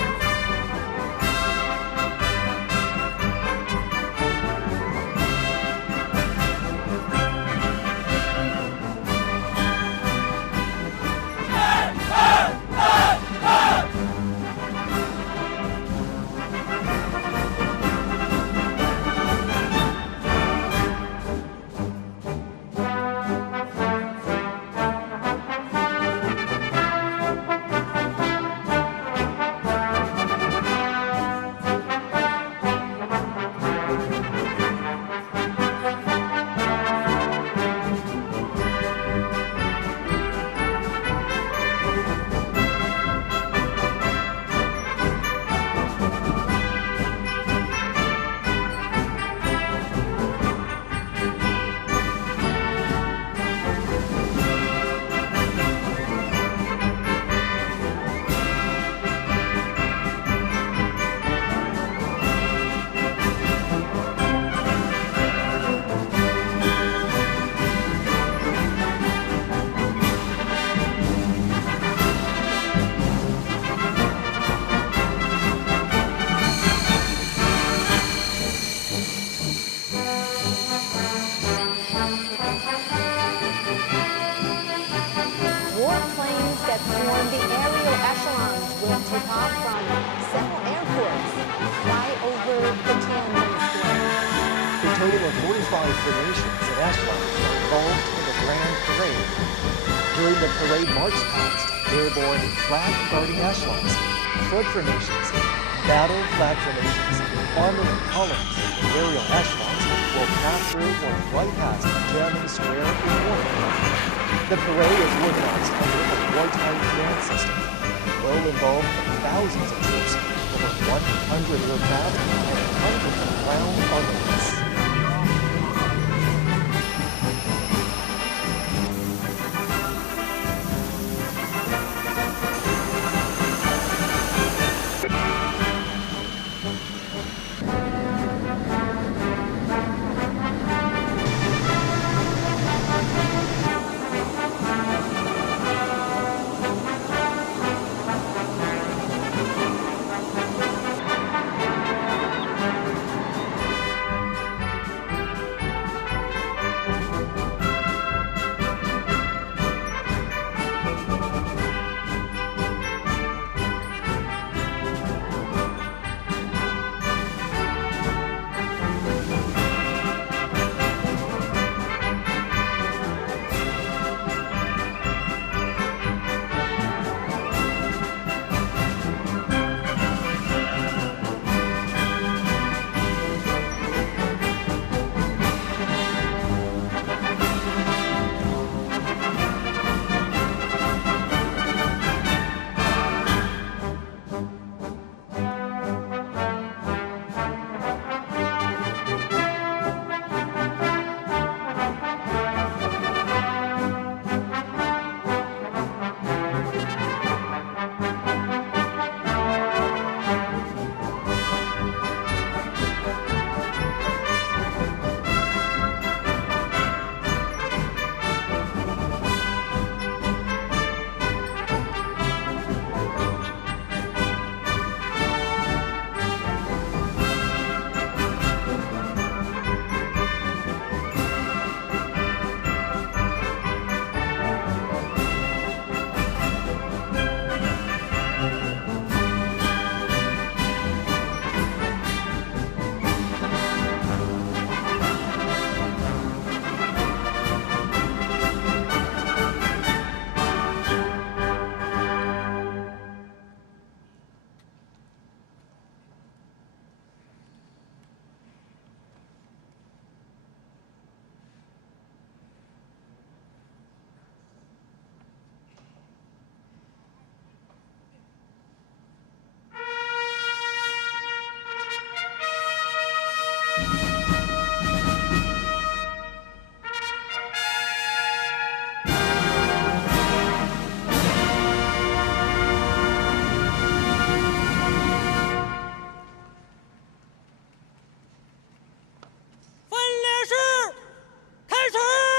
top from several airports fly over the Duanmen square. A total of 45 formations and echelons are involved in the Grand Parade. During the parade march past, airborne flag-guarding echelons, foot formations, battle flag formations, armored columns, and aerial echelons will pass through or fly past Duanmen Square in morning. The parade is organized under a wartime command system. Will involve thousands of troops, over 100 aircraft, and hundreds of ground armaments.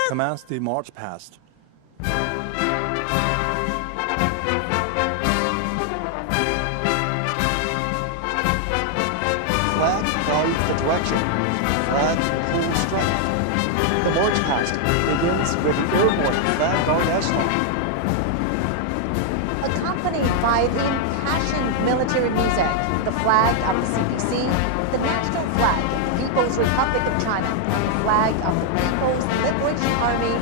Commence the march past. Flag guides the direction. Flag pulls strength. The march past begins with the airborne flag guard echelon. Accompanied by the impassioned military music, the flag of the CPC, the national flag of the People's Republic of China, and the flag of the People's Liberation Army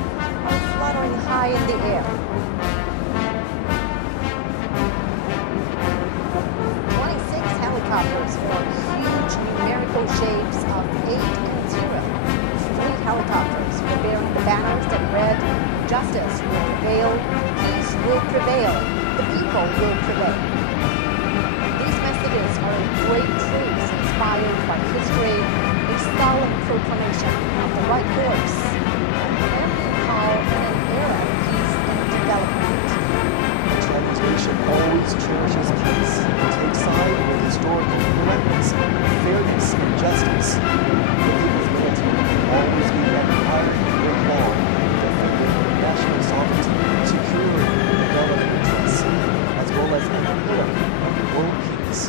are fluttering high in the air. 26 helicopters form huge numerical shapes of 8 and 0. 3 helicopters were bearing the banners that read, "Justice will prevail, peace will prevail, the people will prevail." These messages are a great truth inspired by history, a solemn proclamation of the right course, and clarion call in an era of peace and development. The Chinese nation always cherishes peace and takes side with historical correctness, fairness, and justice. The people's military will always be at the iron gate wall, defending national sovereignty, securing development interests, as well as a pillar of world peace.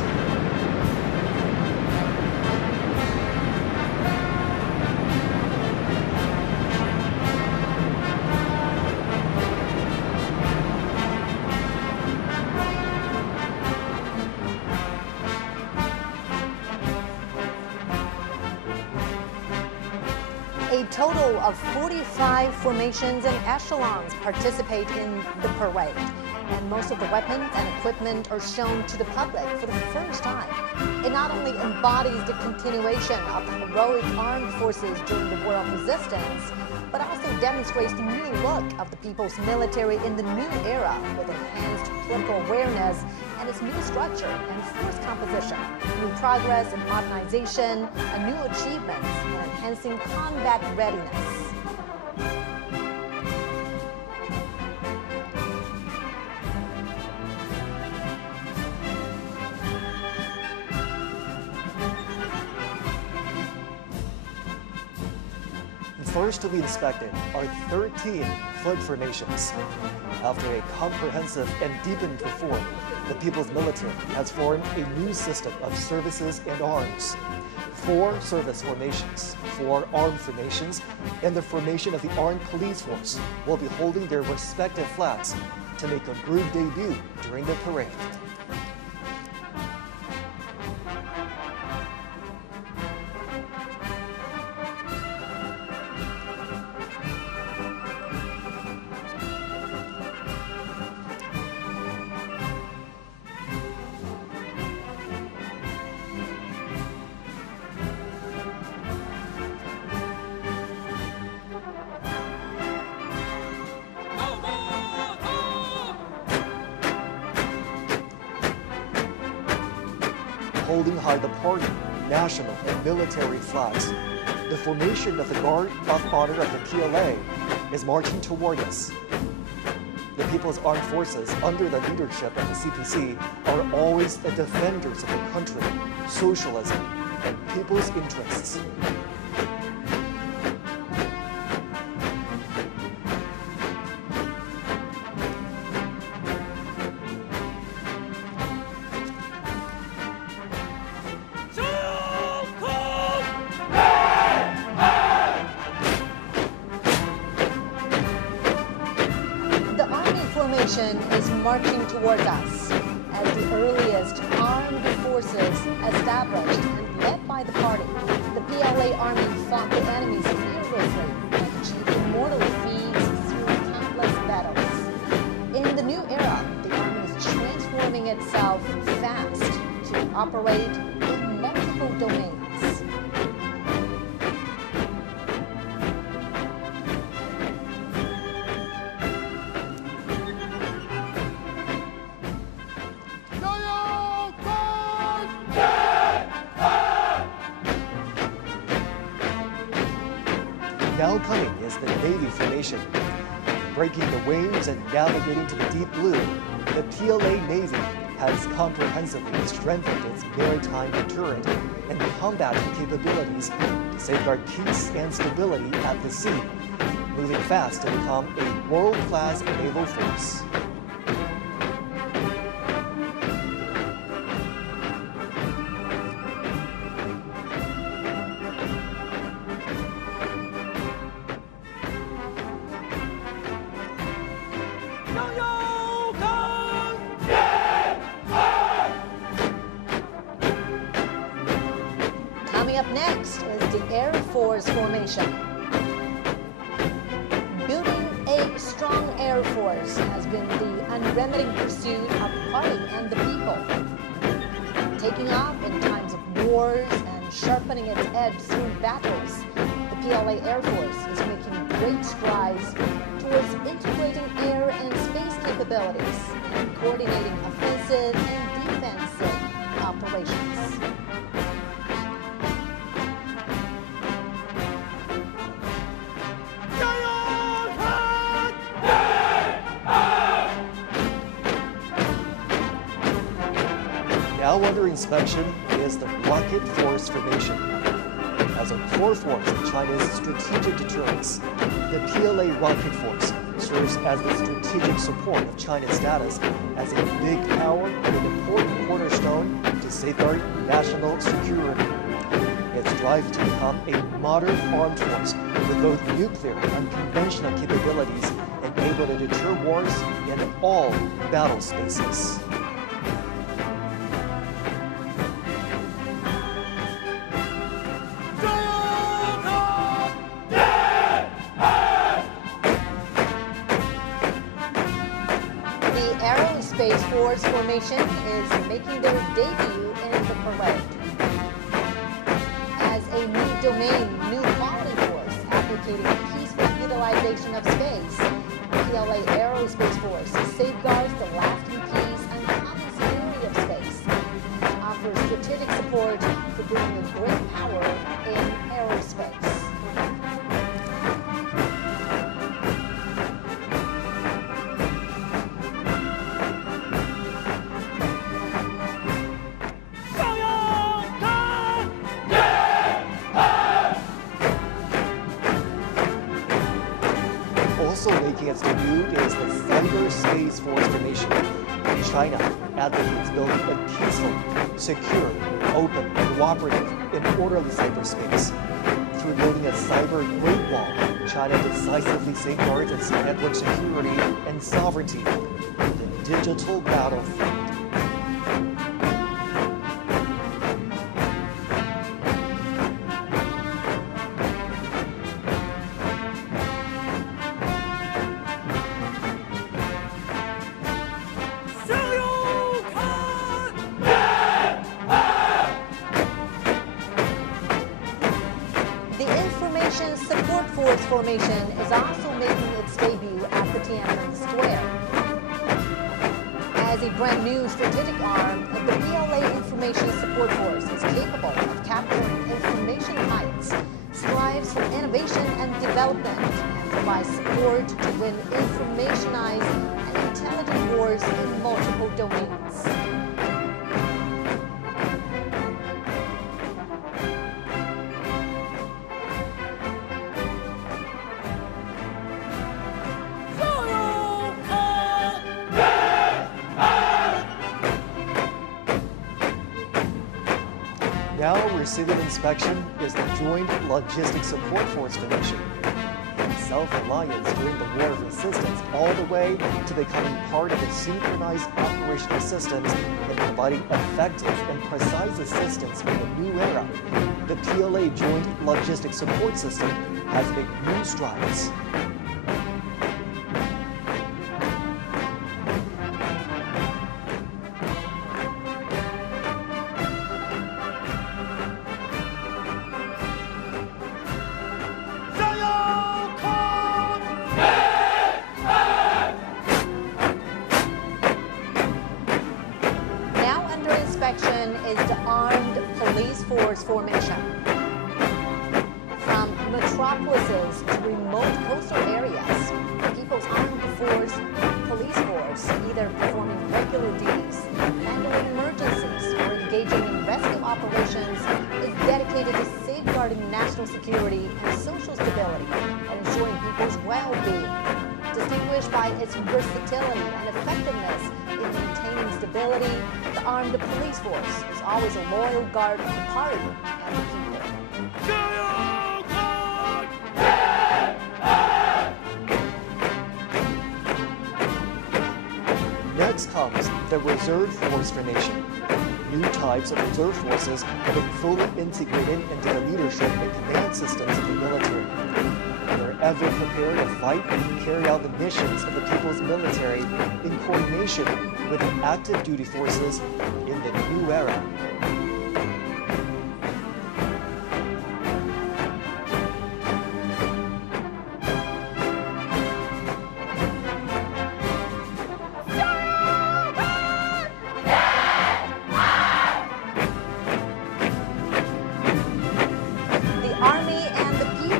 total of 45 formations and echelons participate in the parade, and most of the weapons and equipment are shown to the public for the first time. It not only embodies the continuation of the heroic armed forces during the War of Resistance, but also demonstrates the new look of the people's military in the new era with enhanced political awareness and its new structure and force composition, new progress and modernization, and new achievements in enhancing combat readiness. First to be inspected are 13 flood formations. After a comprehensive and deepened reform, the People's Military has formed a new system of services and arms. 4 service formations, 4 armed formations, and the formation of the Armed Police Force will be holding their respective flags to make a group debut during the parade. Holding high the party, national, and military flags. The formation of the Guard of Honor of the PLA is marching toward us. The People's Armed Forces, under the leadership of the CPC, are always the defenders of the country, socialism, and people's interests. Is marching towards us as the earliest armed forces established and led by the party. The PLA Army fought the enemies fearlessly and achieved immortal feats through countless battles. In the new era, the Army is transforming itself fast to operate in multiple domains. Now coming is the Navy formation. Breaking the waves and navigating to the deep blue, the PLA Navy has comprehensively strengthened its maritime deterrent and combating capabilities to safeguard peace and stability at the sea, moving fast to become a world-class naval force. Coming up next is the Air Force formation. Building a strong Air Force has been the unremitting pursuit of the party and the people. Taking off in times of wars and sharpening its edge through battles, the PLA Air Force is making great strides towards integrating air and space capabilities and coordinating offensive and defensive operations. Now under inspection is the Rocket Force formation. As a core force of China's strategic deterrence, the PLA Rocket Force serves as the strategic support of China's status as a big power and an important cornerstone to safeguard national security. Its drive to become a modern armed force with both nuclear and conventional capabilities and able to deter wars in all battle spaces. Force formation is making their debut in the parade. As a new domain, new quality force advocating peaceful utilization of space, PLA Aerospace Force safeguards the lasting peace and common security of space, offers strategic support for bringing a great power in aerospace. Also making its debut is the Cyber Space Force formation. China advocates building a peaceful, secure, open, cooperative, and orderly cyberspace. Through building a cyber Great Wall, China decisively safeguards its network security and sovereignty in the digital battlefield. Support Force formation is also making its debut at the Tiananmen Square. As a brand new strategic arm, the PLA Information Support Force is capable of capturing information heights, strives for innovation and development, and provides support to win informationized and intelligent wars in multiple domains. Now receiving inspection is the Joint Logistics Support Force formation. Self-reliance during the War of Resistance all the way to becoming part of the synchronized operational systems and providing effective and precise assistance in the new era. The PLA Joint Logistics Support System has made new strides. Is the Armed Police Force formation. From metropolises to remote coastal areas, the People's Armed Force Police Force, either performing regular duties, handling emergencies, or engaging in rescue operations, is dedicated to safeguarding national security and social stability and ensuring people's well-being. Distinguished by its versatility and effectiveness in maintaining stability, the Armed Police Force is always a loyal guard of the party and the people. Next comes the Reserve Force formation. New types of reserve forces have been fully integrated into the leadership and command systems of the military. They're ever prepared to fight and carry out the missions of the people's military in coordination with the active duty forces in the new era.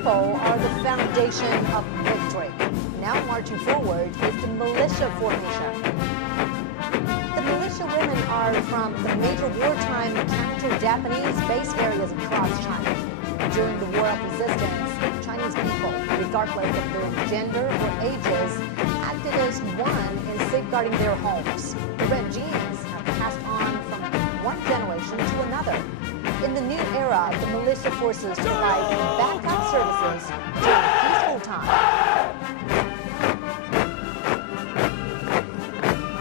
Are the foundation of victory. Now marching forward is the militia formation. The militia women are from the major wartime counter-Japanese base areas across China. During the War of Resistance, Chinese people, regardless of their gender or ages, acted as one in safeguarding their homes. The red genes have passed on from one generation to another. In the new era, the militia forces provide backup services during peaceful time.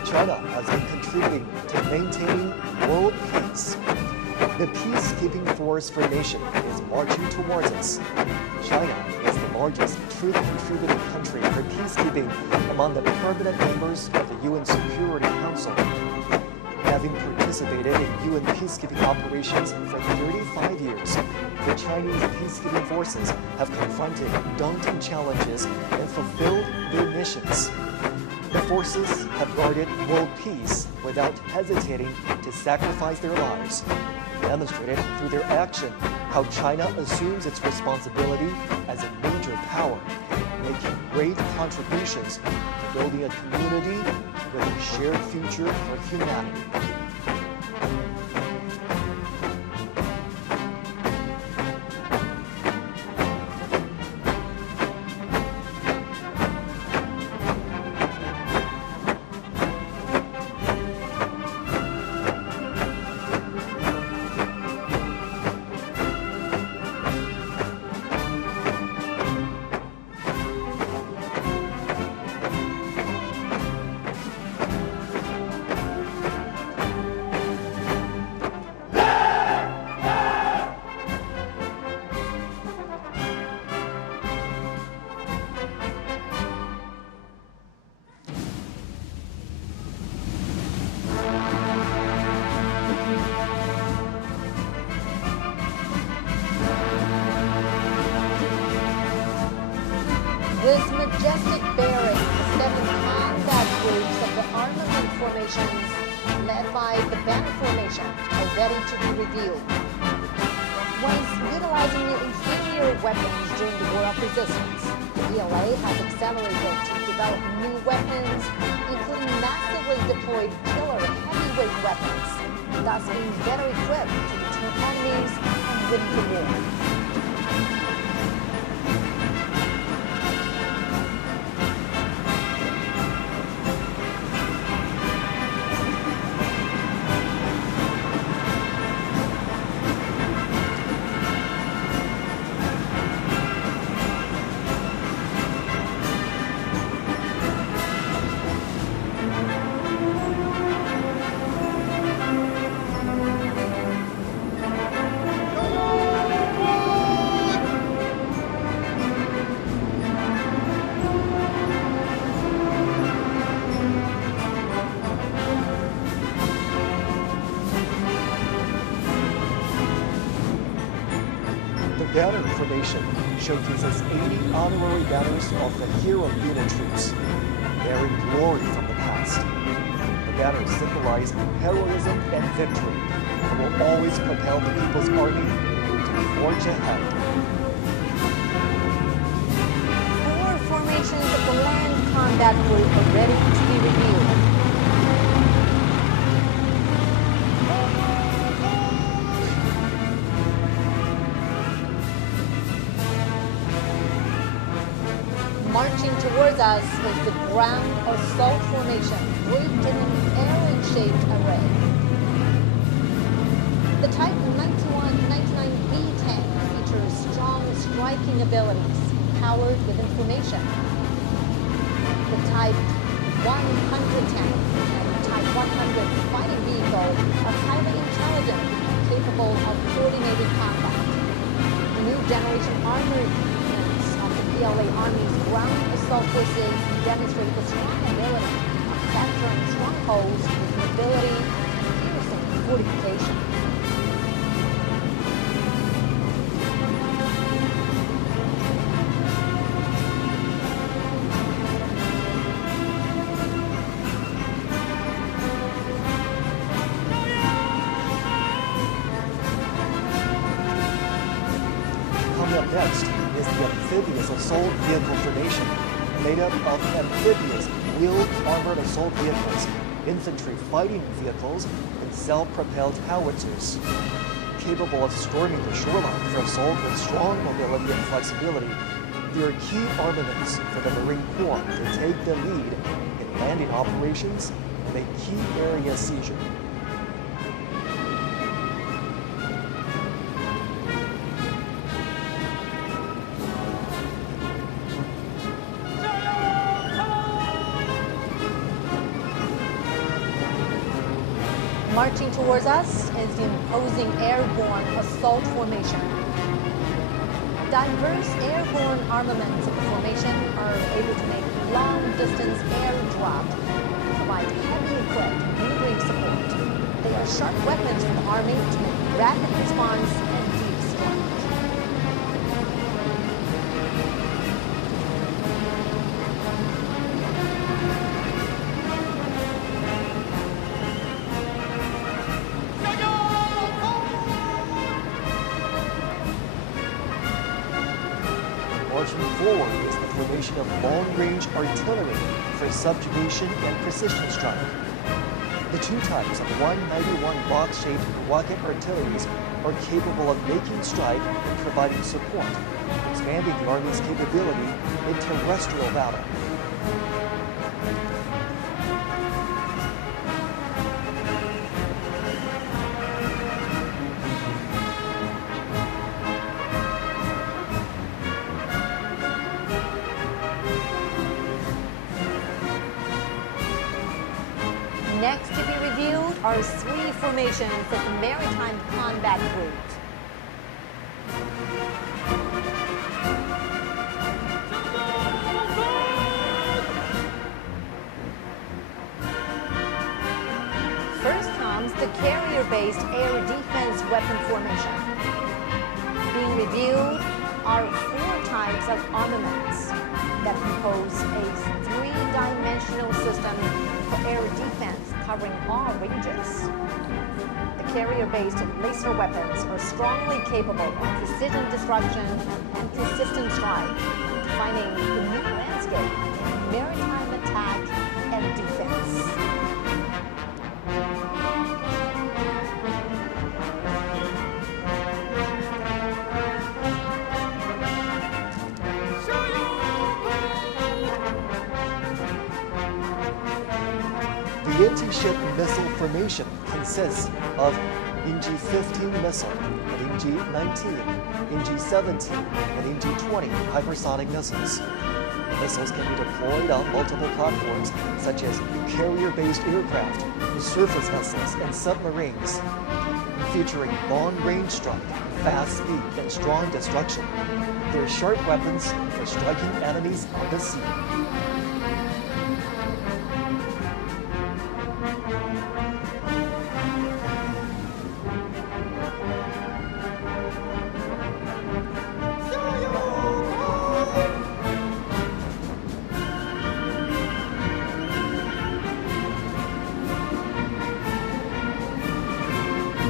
China has been contributing to maintaining world peace. The peacekeeping force formation is marching towards us. China is the largest troop contributing country for peacekeeping among the permanent members of the UN Security Council. Having participated in UN peacekeeping operations for 35 years, the Chinese peacekeeping forces have confronted daunting challenges and fulfilled their missions. The forces have guarded world peace without hesitating to sacrifice their lives, demonstrated through their action how China assumes its responsibility as a major power, making great contributions to building a community with a shared future for humanity. This majestic bearing, the 7 combat groups of the armament formations led by the Banner Formation are ready to be reviewed. Once utilizing inferior weapons during the War of Resistance, the PLA has accelerated to develop new weapons, including massively deployed killer heavyweight weapons, thus being better equipped to deter enemies and win the war. The Banner Formation showcases 80 honorary banners of the hero unit troops, bearing glory from the past. The banners symbolize heroism and victory and will always propel the People's Army to forge ahead. 4 formations of the Land Combat Group are ready to be reviewed. Marching towards us is the Ground Assault Formation, grouped in an arrow-shaped array. The Type 99B tank features strong striking abilities, powered with information. The Type 100 tank and the Type 100 fighting vehicle are highly intelligent and capable of coordinated combat. The new generation armored PLA Army's ground assault forces demonstrate the strong ability of capturing strongholds with mobility and piercing fortification. Coming up next is the Amphibious Assault Vehicle Formation, made up of amphibious wheeled armored assault vehicles, infantry fighting vehicles, and self-propelled howitzers. Capable of storming the shoreline for assault with strong mobility and flexibility, they are key armaments for the Marine Corps to take the lead in landing operations and make key area seizure. Marching towards us is the imposing airborne assault formation. Diverse airborne armaments of the formation are able to make long-distance air drop and provide heavy equipped maneuvering support. They are sharp weapons for the Army to make rapid response and deep strike. Marching forward is the formation of long-range artillery for subjugation and precision strike. The two types of 191 box-shaped rocket artilleries are capable of making strike and providing support, expanding the Army's capability in terrestrial battle. Next to be reviewed are three formations of the Maritime combat group. First comes the carrier-based air defense weapon formation. Being reviewed are four types of armaments that compose a three-dimensional system for air defense covering all ranges. The carrier-based laser weapons are strongly capable of precision destruction and consistent strike, defining the new landscape in maritime attack and defense. The anti-ship missile formation consists of NG-15 missile and NG-19, NG-17, and NG-20 hypersonic missiles. The missiles can be deployed on multiple platforms, such as carrier-based aircraft, surface vessels, and submarines. Featuring long-range strike, fast speed, and strong destruction, they're sharp weapons for striking enemies on the sea.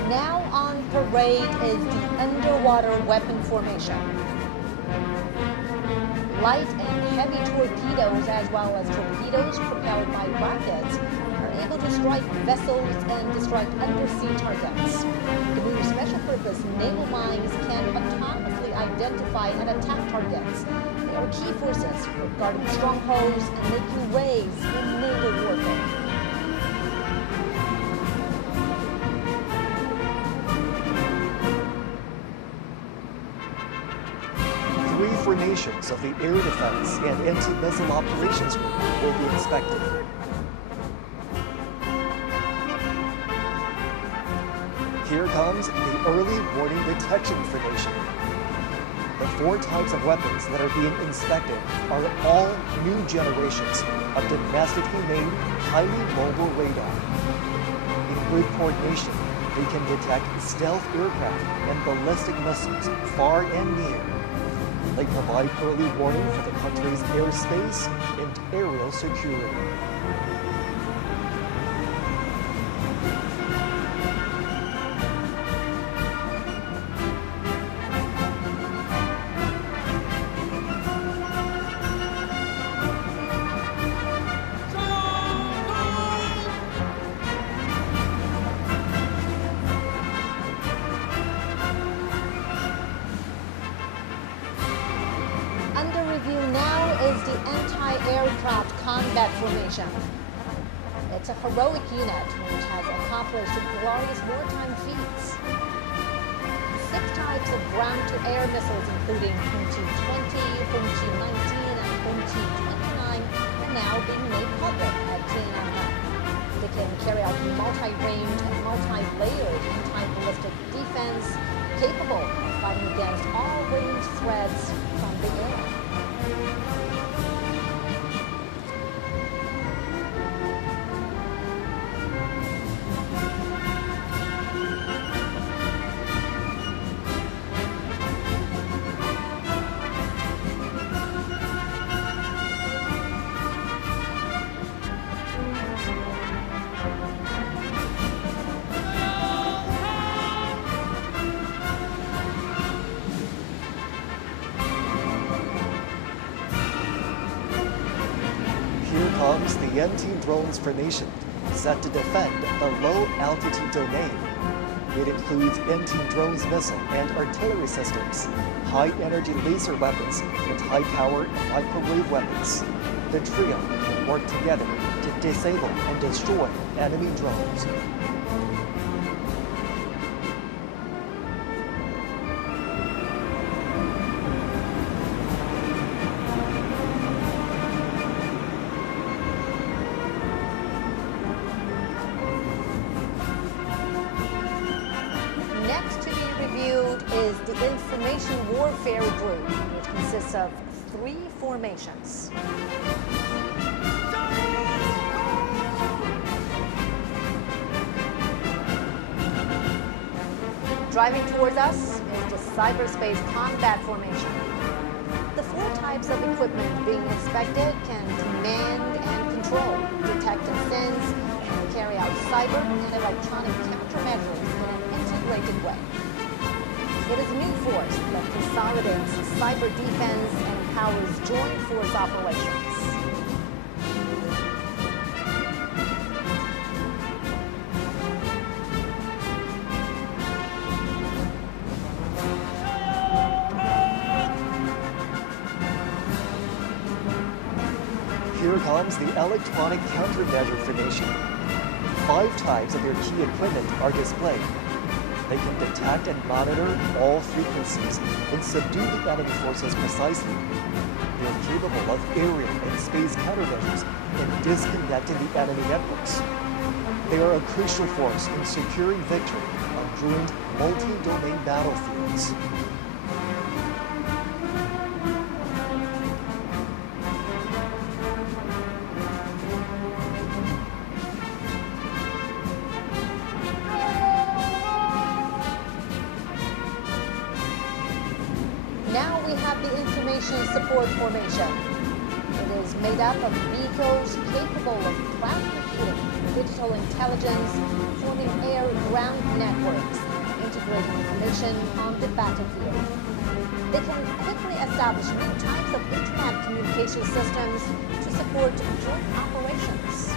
Now on parade is the underwater weapon formation. Light and heavy torpedoes, as well as torpedoes propelled by rockets, are able to strike vessels and destruct undersea targets. The new special purpose naval mines can autonomously identify and attack targets. They are key forces for guarding strongholds and making waves in naval warfare. Three formations of the Air Defense and Anti-Missile Operations Group will be inspected. Here comes the Early Warning Detection Formation. The four types of weapons that are being inspected are all new generations of domestically made, highly mobile radar. In good coordination, they can detect stealth aircraft and ballistic missiles far and near. They provide early warning for the country's airspace and aerial security. Under review now is the anti-aircraft combat formation. It's a heroic unit which has accomplished glorious wartime feats. 6 types of ground-to-air missiles, including UNT-20, UNT-19, and UNT-29, are now being made public at Duanmen. They can carry out multi-range and multi-layered anti-ballistic defense, capable of fighting against all range threats from the air. the NT Drones formation, set to defend the low-altitude domain. It includes NT Drones missile and artillery systems, high-energy laser weapons, and high-power microwave weapons. The trio can work together to disable and destroy enemy drones. Next to be reviewed is the Information Warfare Group, which consists of 3 formations. Driving towards us is the Cyberspace Combat Formation. The 4 types of equipment being inspected can command and control, detect and sense, and carry out cyber and electronic countermeasures in an integrated way. It is a new force that consolidates cyber defense and empowers joint force operations. Here comes the electronic countermeasure formation. 5 types of their key equipment are displayed. They can detect and monitor all frequencies and subdue the enemy forces precisely. They are capable of aerial and space countermeasures and disconnecting the enemy networks. They are a crucial force in securing victory on joint multi-domain battlefields. Now we have the Information Support Formation. It is made up of vehicles capable of cloud computing, digital intelligence, forming air-ground networks, integrating information on the battlefield. They can quickly establish new types of internet communication systems to support joint operations.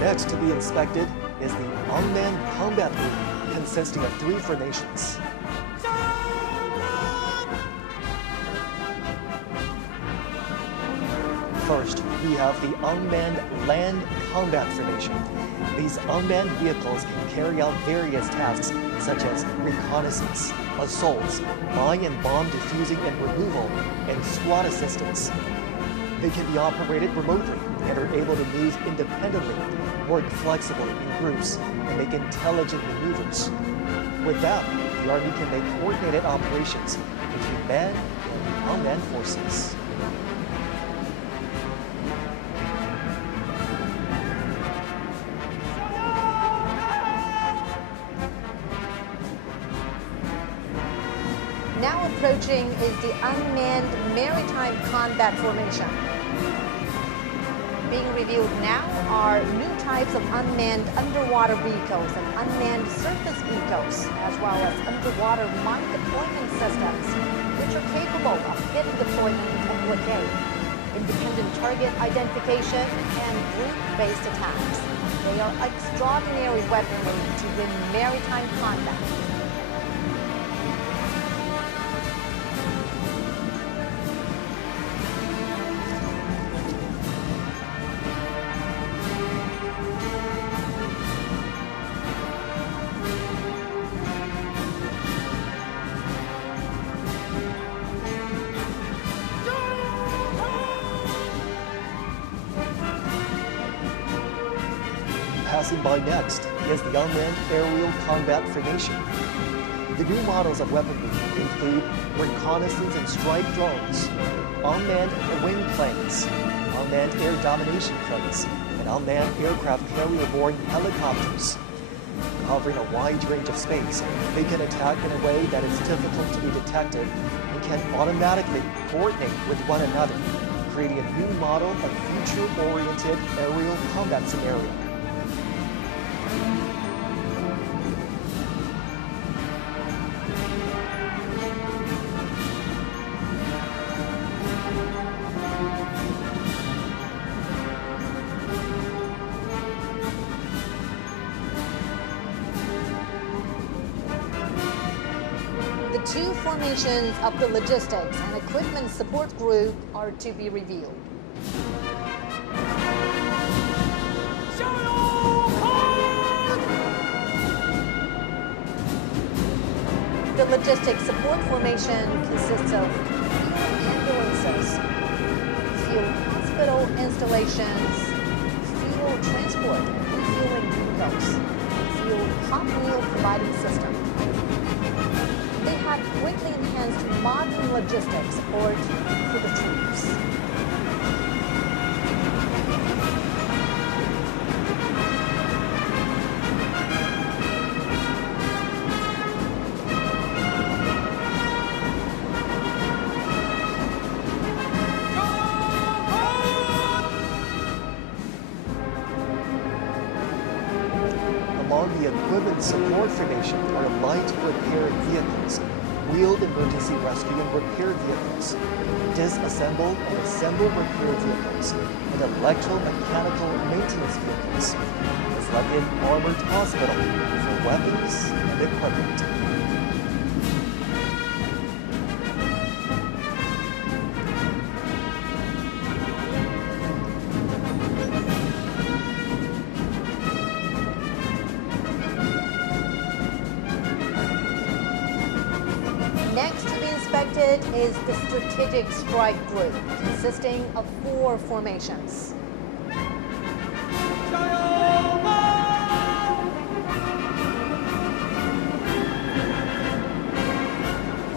Next to be inspected is the Unmanned Combat Group, consisting of 3 formations. First, we have the Unmanned Land Combat Formation. These unmanned vehicles can carry out various tasks such as reconnaissance, assaults, mine and bomb defusing and removal, and SWAT assistance. They can be operated remotely and are able to move independently, work flexibly in groups, and make intelligent maneuvers. With that, the Army can make coordinated operations between manned and unmanned forces. Now approaching is the Unmanned Maritime Combat Formation. Being reviewed now are new types of unmanned underwater vehicles and unmanned surface vehicles, as well as underwater mine deployment systems, which are capable of hit deployment and blockade, independent target identification, and group-based attacks. They are extraordinary weaponry to win maritime combat. Passing by next is the Unmanned Aerial Combat Formation. The new models of weaponry include reconnaissance and strike drones, unmanned wing planes, unmanned air domination planes, and unmanned aircraft carrier-borne helicopters. Covering a wide range of space, they can attack in a way that is difficult to be detected and can automatically coordinate with one another, creating a new model of future-oriented aerial combat scenario. The two formations of the Logistics and Equipment Support Group are to be revealed. The Logistics Support Formation consists of field ambulances, field hospital installations, fuel transport, refueling depots, field hot meal providing system. They have greatly enhanced modern logistics support for the troops. Among the equipment support formation are light repair vehicles, wheeled emergency rescue and repair vehicles, disassembled and assembled repair vehicles, and electromechanical maintenance vehicles. It's like an armored hospital for weapons and equipment. Next to be inspected is the Strategic Strike Group, consisting of 4 formations.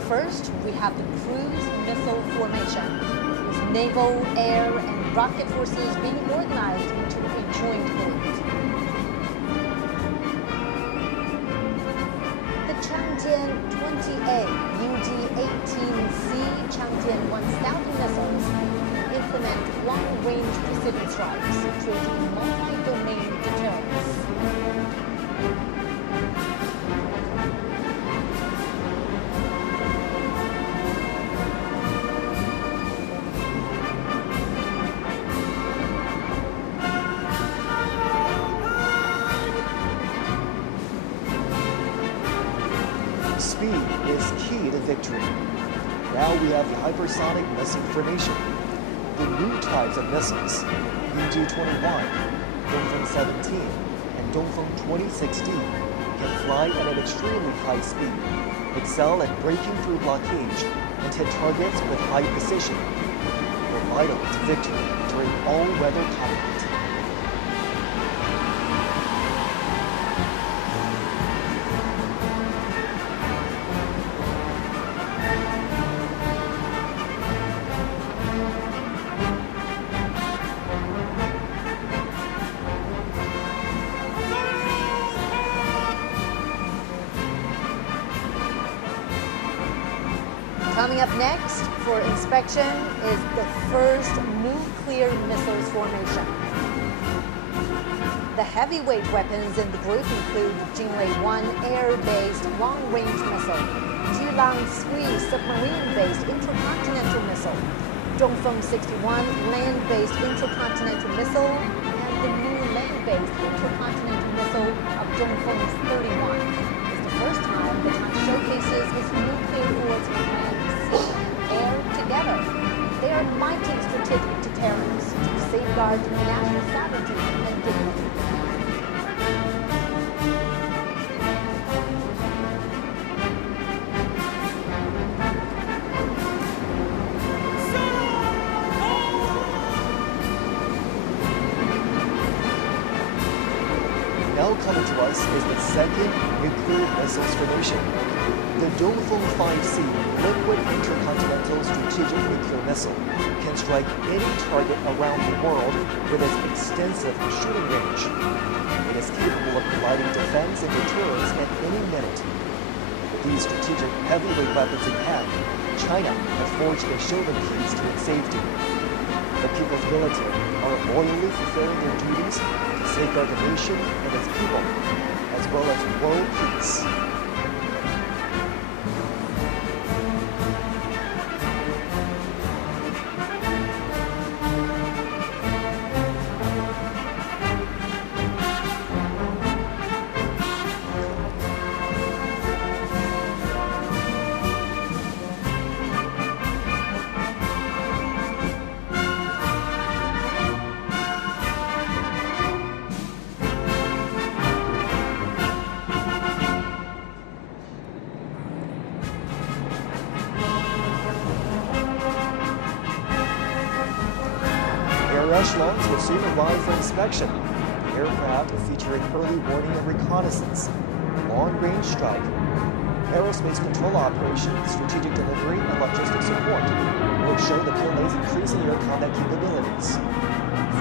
First, we have the Cruise Missile Formation, with naval, air, and rocket forces being organized into a joint group. The Changjian 20A UD-18C Changjian 1000 missiles implement long-range precision strikes, creating multi-domain deterrence. Speed is key to victory. Now we have the hypersonic missile formation. The new types of missiles, UG-21, Dongfeng 17, and Dongfeng 2016, can fly at an extremely high speed, excel at breaking through blockage, and hit targets with high precision. They're vital to victory during all-weather combat. Coming up next for inspection is the first nuclear missiles formation. The heavyweight weapons in the group include Jinglei-1 air-based long-range missile, Jilang-3 submarine-based intercontinental missile, Dongfeng 61 land-based intercontinental missile, and the new land-based intercontinental missile of Dongfeng 31. It's the first time that China showcases its nuclear force and air together. They are mighty strategic deterrents to safeguard national sovereignty and dignity. Now coming to us is the second nuclear missiles formation. The Dongfeng 5C liquid intercontinental strategic nuclear missile can strike any target around the world with its extensive shooting range. It is capable of providing defense and deterrence at any minute. With these strategic heavyweight weapons in hand, China has forged a shoulder piece to its safety. The people's military are loyally fulfilling their duties to safeguard the nation and its people, as well as world peace. Echelons will soon arrive for inspection. The aircraft featuring early warning and reconnaissance, long-range strike, aerospace control operations, strategic delivery, and logistic support will show the PLA's increasing air combat capabilities.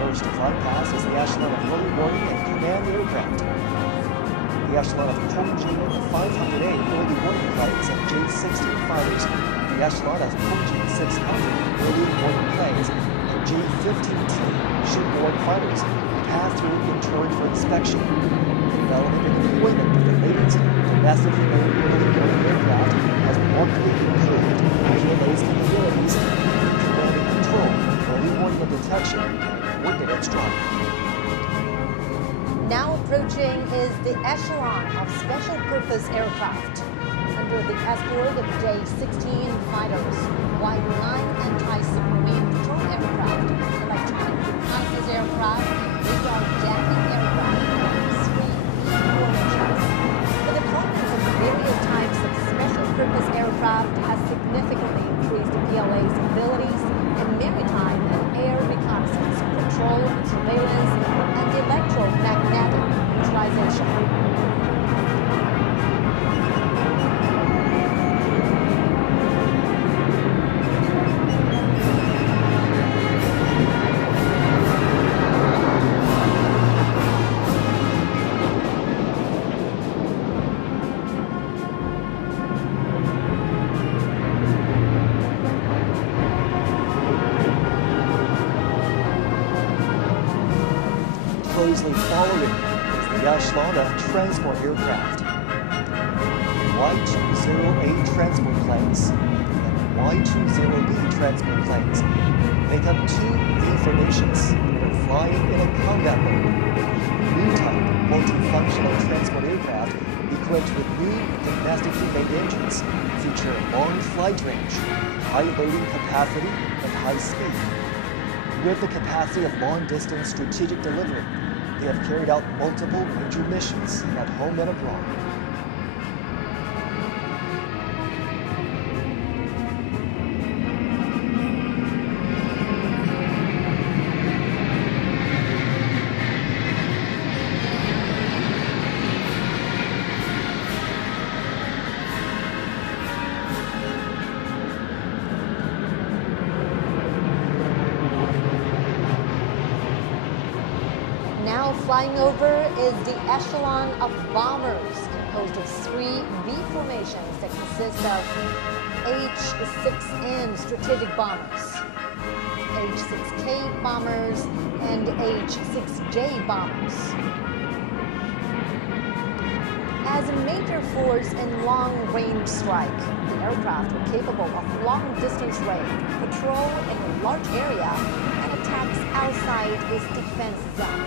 First to fly past is the echelon of early warning and command aircraft. The echelon of Hongjian 500A early warning planes and J-16 fighters, the echelon of Hongjian 600 early warning planes, J-15T shipboard fighters pass through inventory for inspection. Development and deployment of the latest domestically made early warning aircraft has markedly improved PLA's capabilities in command and control, early warning and detection, and coordinated strike. Now approaching is the echelon of special purpose aircraft. Under the escort of J-16 fighters, Y-9 anti-submarine patrol aircraft, electronic reconnaissance aircraft, and radar jamming aircraft, three formations. The deployment of various types of special purpose aircraft has significantly increased the PLA's abilities in maritime and air reconnaissance, patrol, surveillance, and electromagnetic neutralization. Closely following is the echelon of transport aircraft. Y-20A transport planes and Y-20B transport planes make up two V formations and are flying in a combat mode. New type multifunctional transport aircraft equipped with new domestically made engines feature long flight range, high loading capacity, and high speed. With the capacity of long-distance strategic delivery, they have carried out multiple major missions at home and abroad. Now flying over is the echelon of bombers, composed of three V formations that consist of H-6N strategic bombers, H-6K bombers, and H-6J bombers. As a major force in long-range strike, the aircraft were capable of long-distance range, patrol in a large area, and attacks outside its defense zone.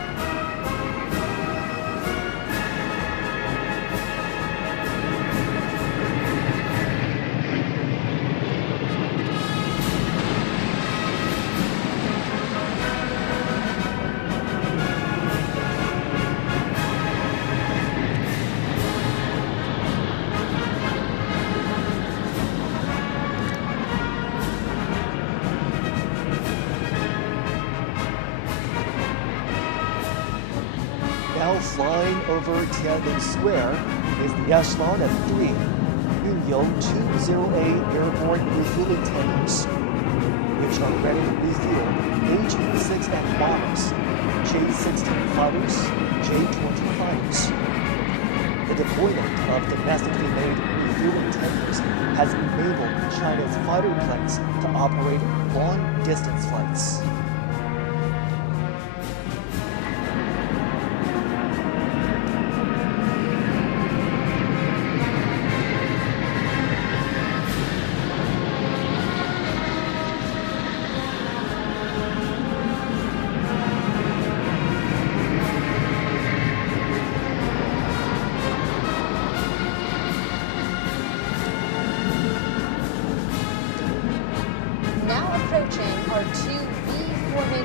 Now flying over Tiananmen Square is the echelon of three Yunyo 20A airborne refueling tankers, which are ready to refuel H-6N bombers, J-16 fighters, J-20 fighters. The deployment of domestically made refueling tankers has enabled China's fighter planes to operate long-distance flights.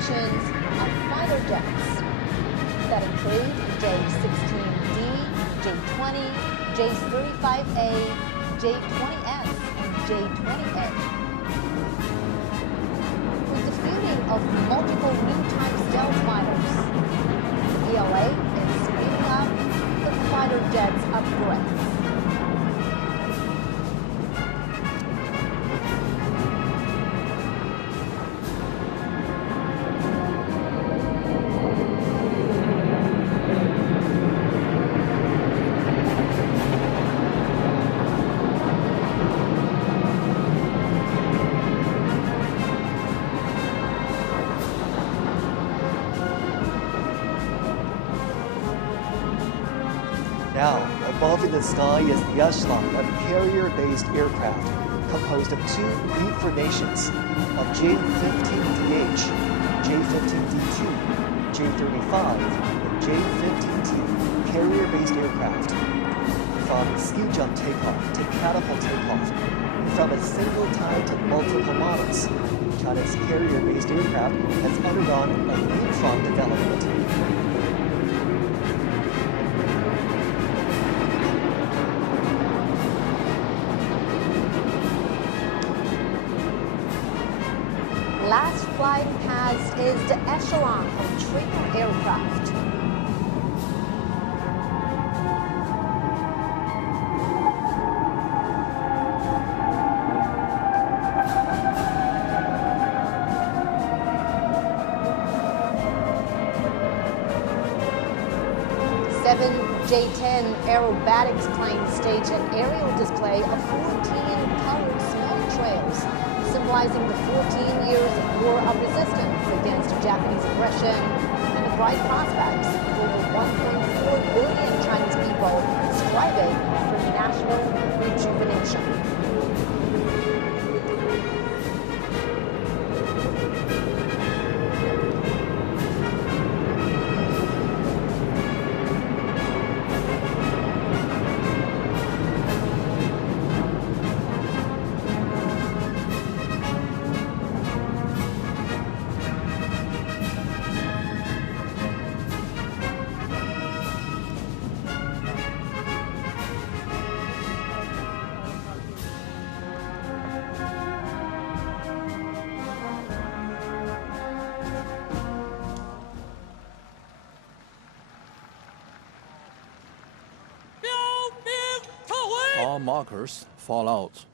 demonstrations of fighter jets that include J-16D, J-20, J-35A, J-20S, and J-20A. With the fielding of multiple new type stealth fighters, the PLA is speeding up the fighter jets upgrades. Now, above in the sky is the echelon of carrier-based aircraft composed of two B formations of J-15DH, J-15D2, J-35, and J-15T carrier-based aircraft. From ski jump takeoff to catapult takeoff, from a single type to multiple models, China's carrier-based aircraft has undergone a leapfrog development. Last flying past is the echelon of trainer aircraft. Seven J-10 aerobatics planes stage an aerial display of 14 colored smoke trails, symbolizing the 14 years of war of resistance against Japanese aggression and the bright prospects of over 1.4 billion Chinese people striving for national rejuvenation. All markers fall out.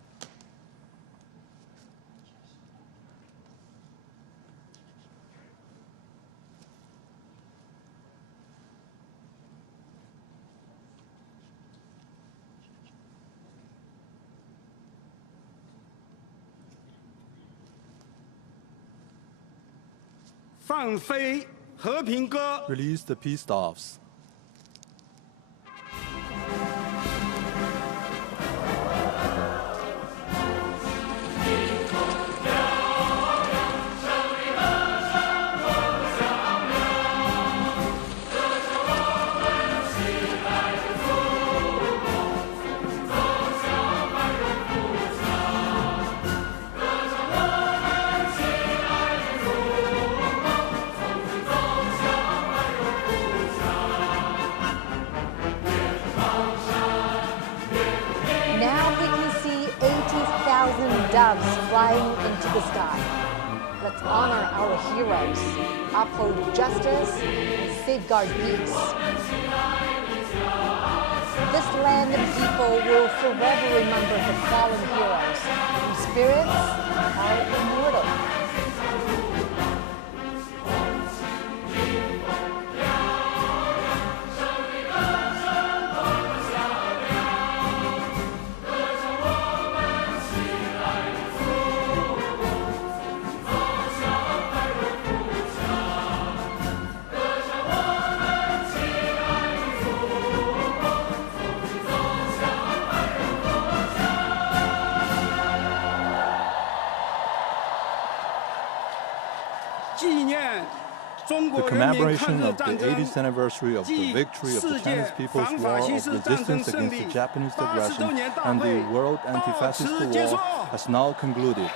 Release the peace staffs. Doves flying into the sky. Let's honor our heroes, uphold justice, and safeguard peace. This land and people will forever remember the fallen heroes, whose spirits are immortal. The commemoration of the 80th anniversary of the victory of the Chinese People's War of Resistance against the Japanese aggression and the World Anti-Fascist War has now concluded.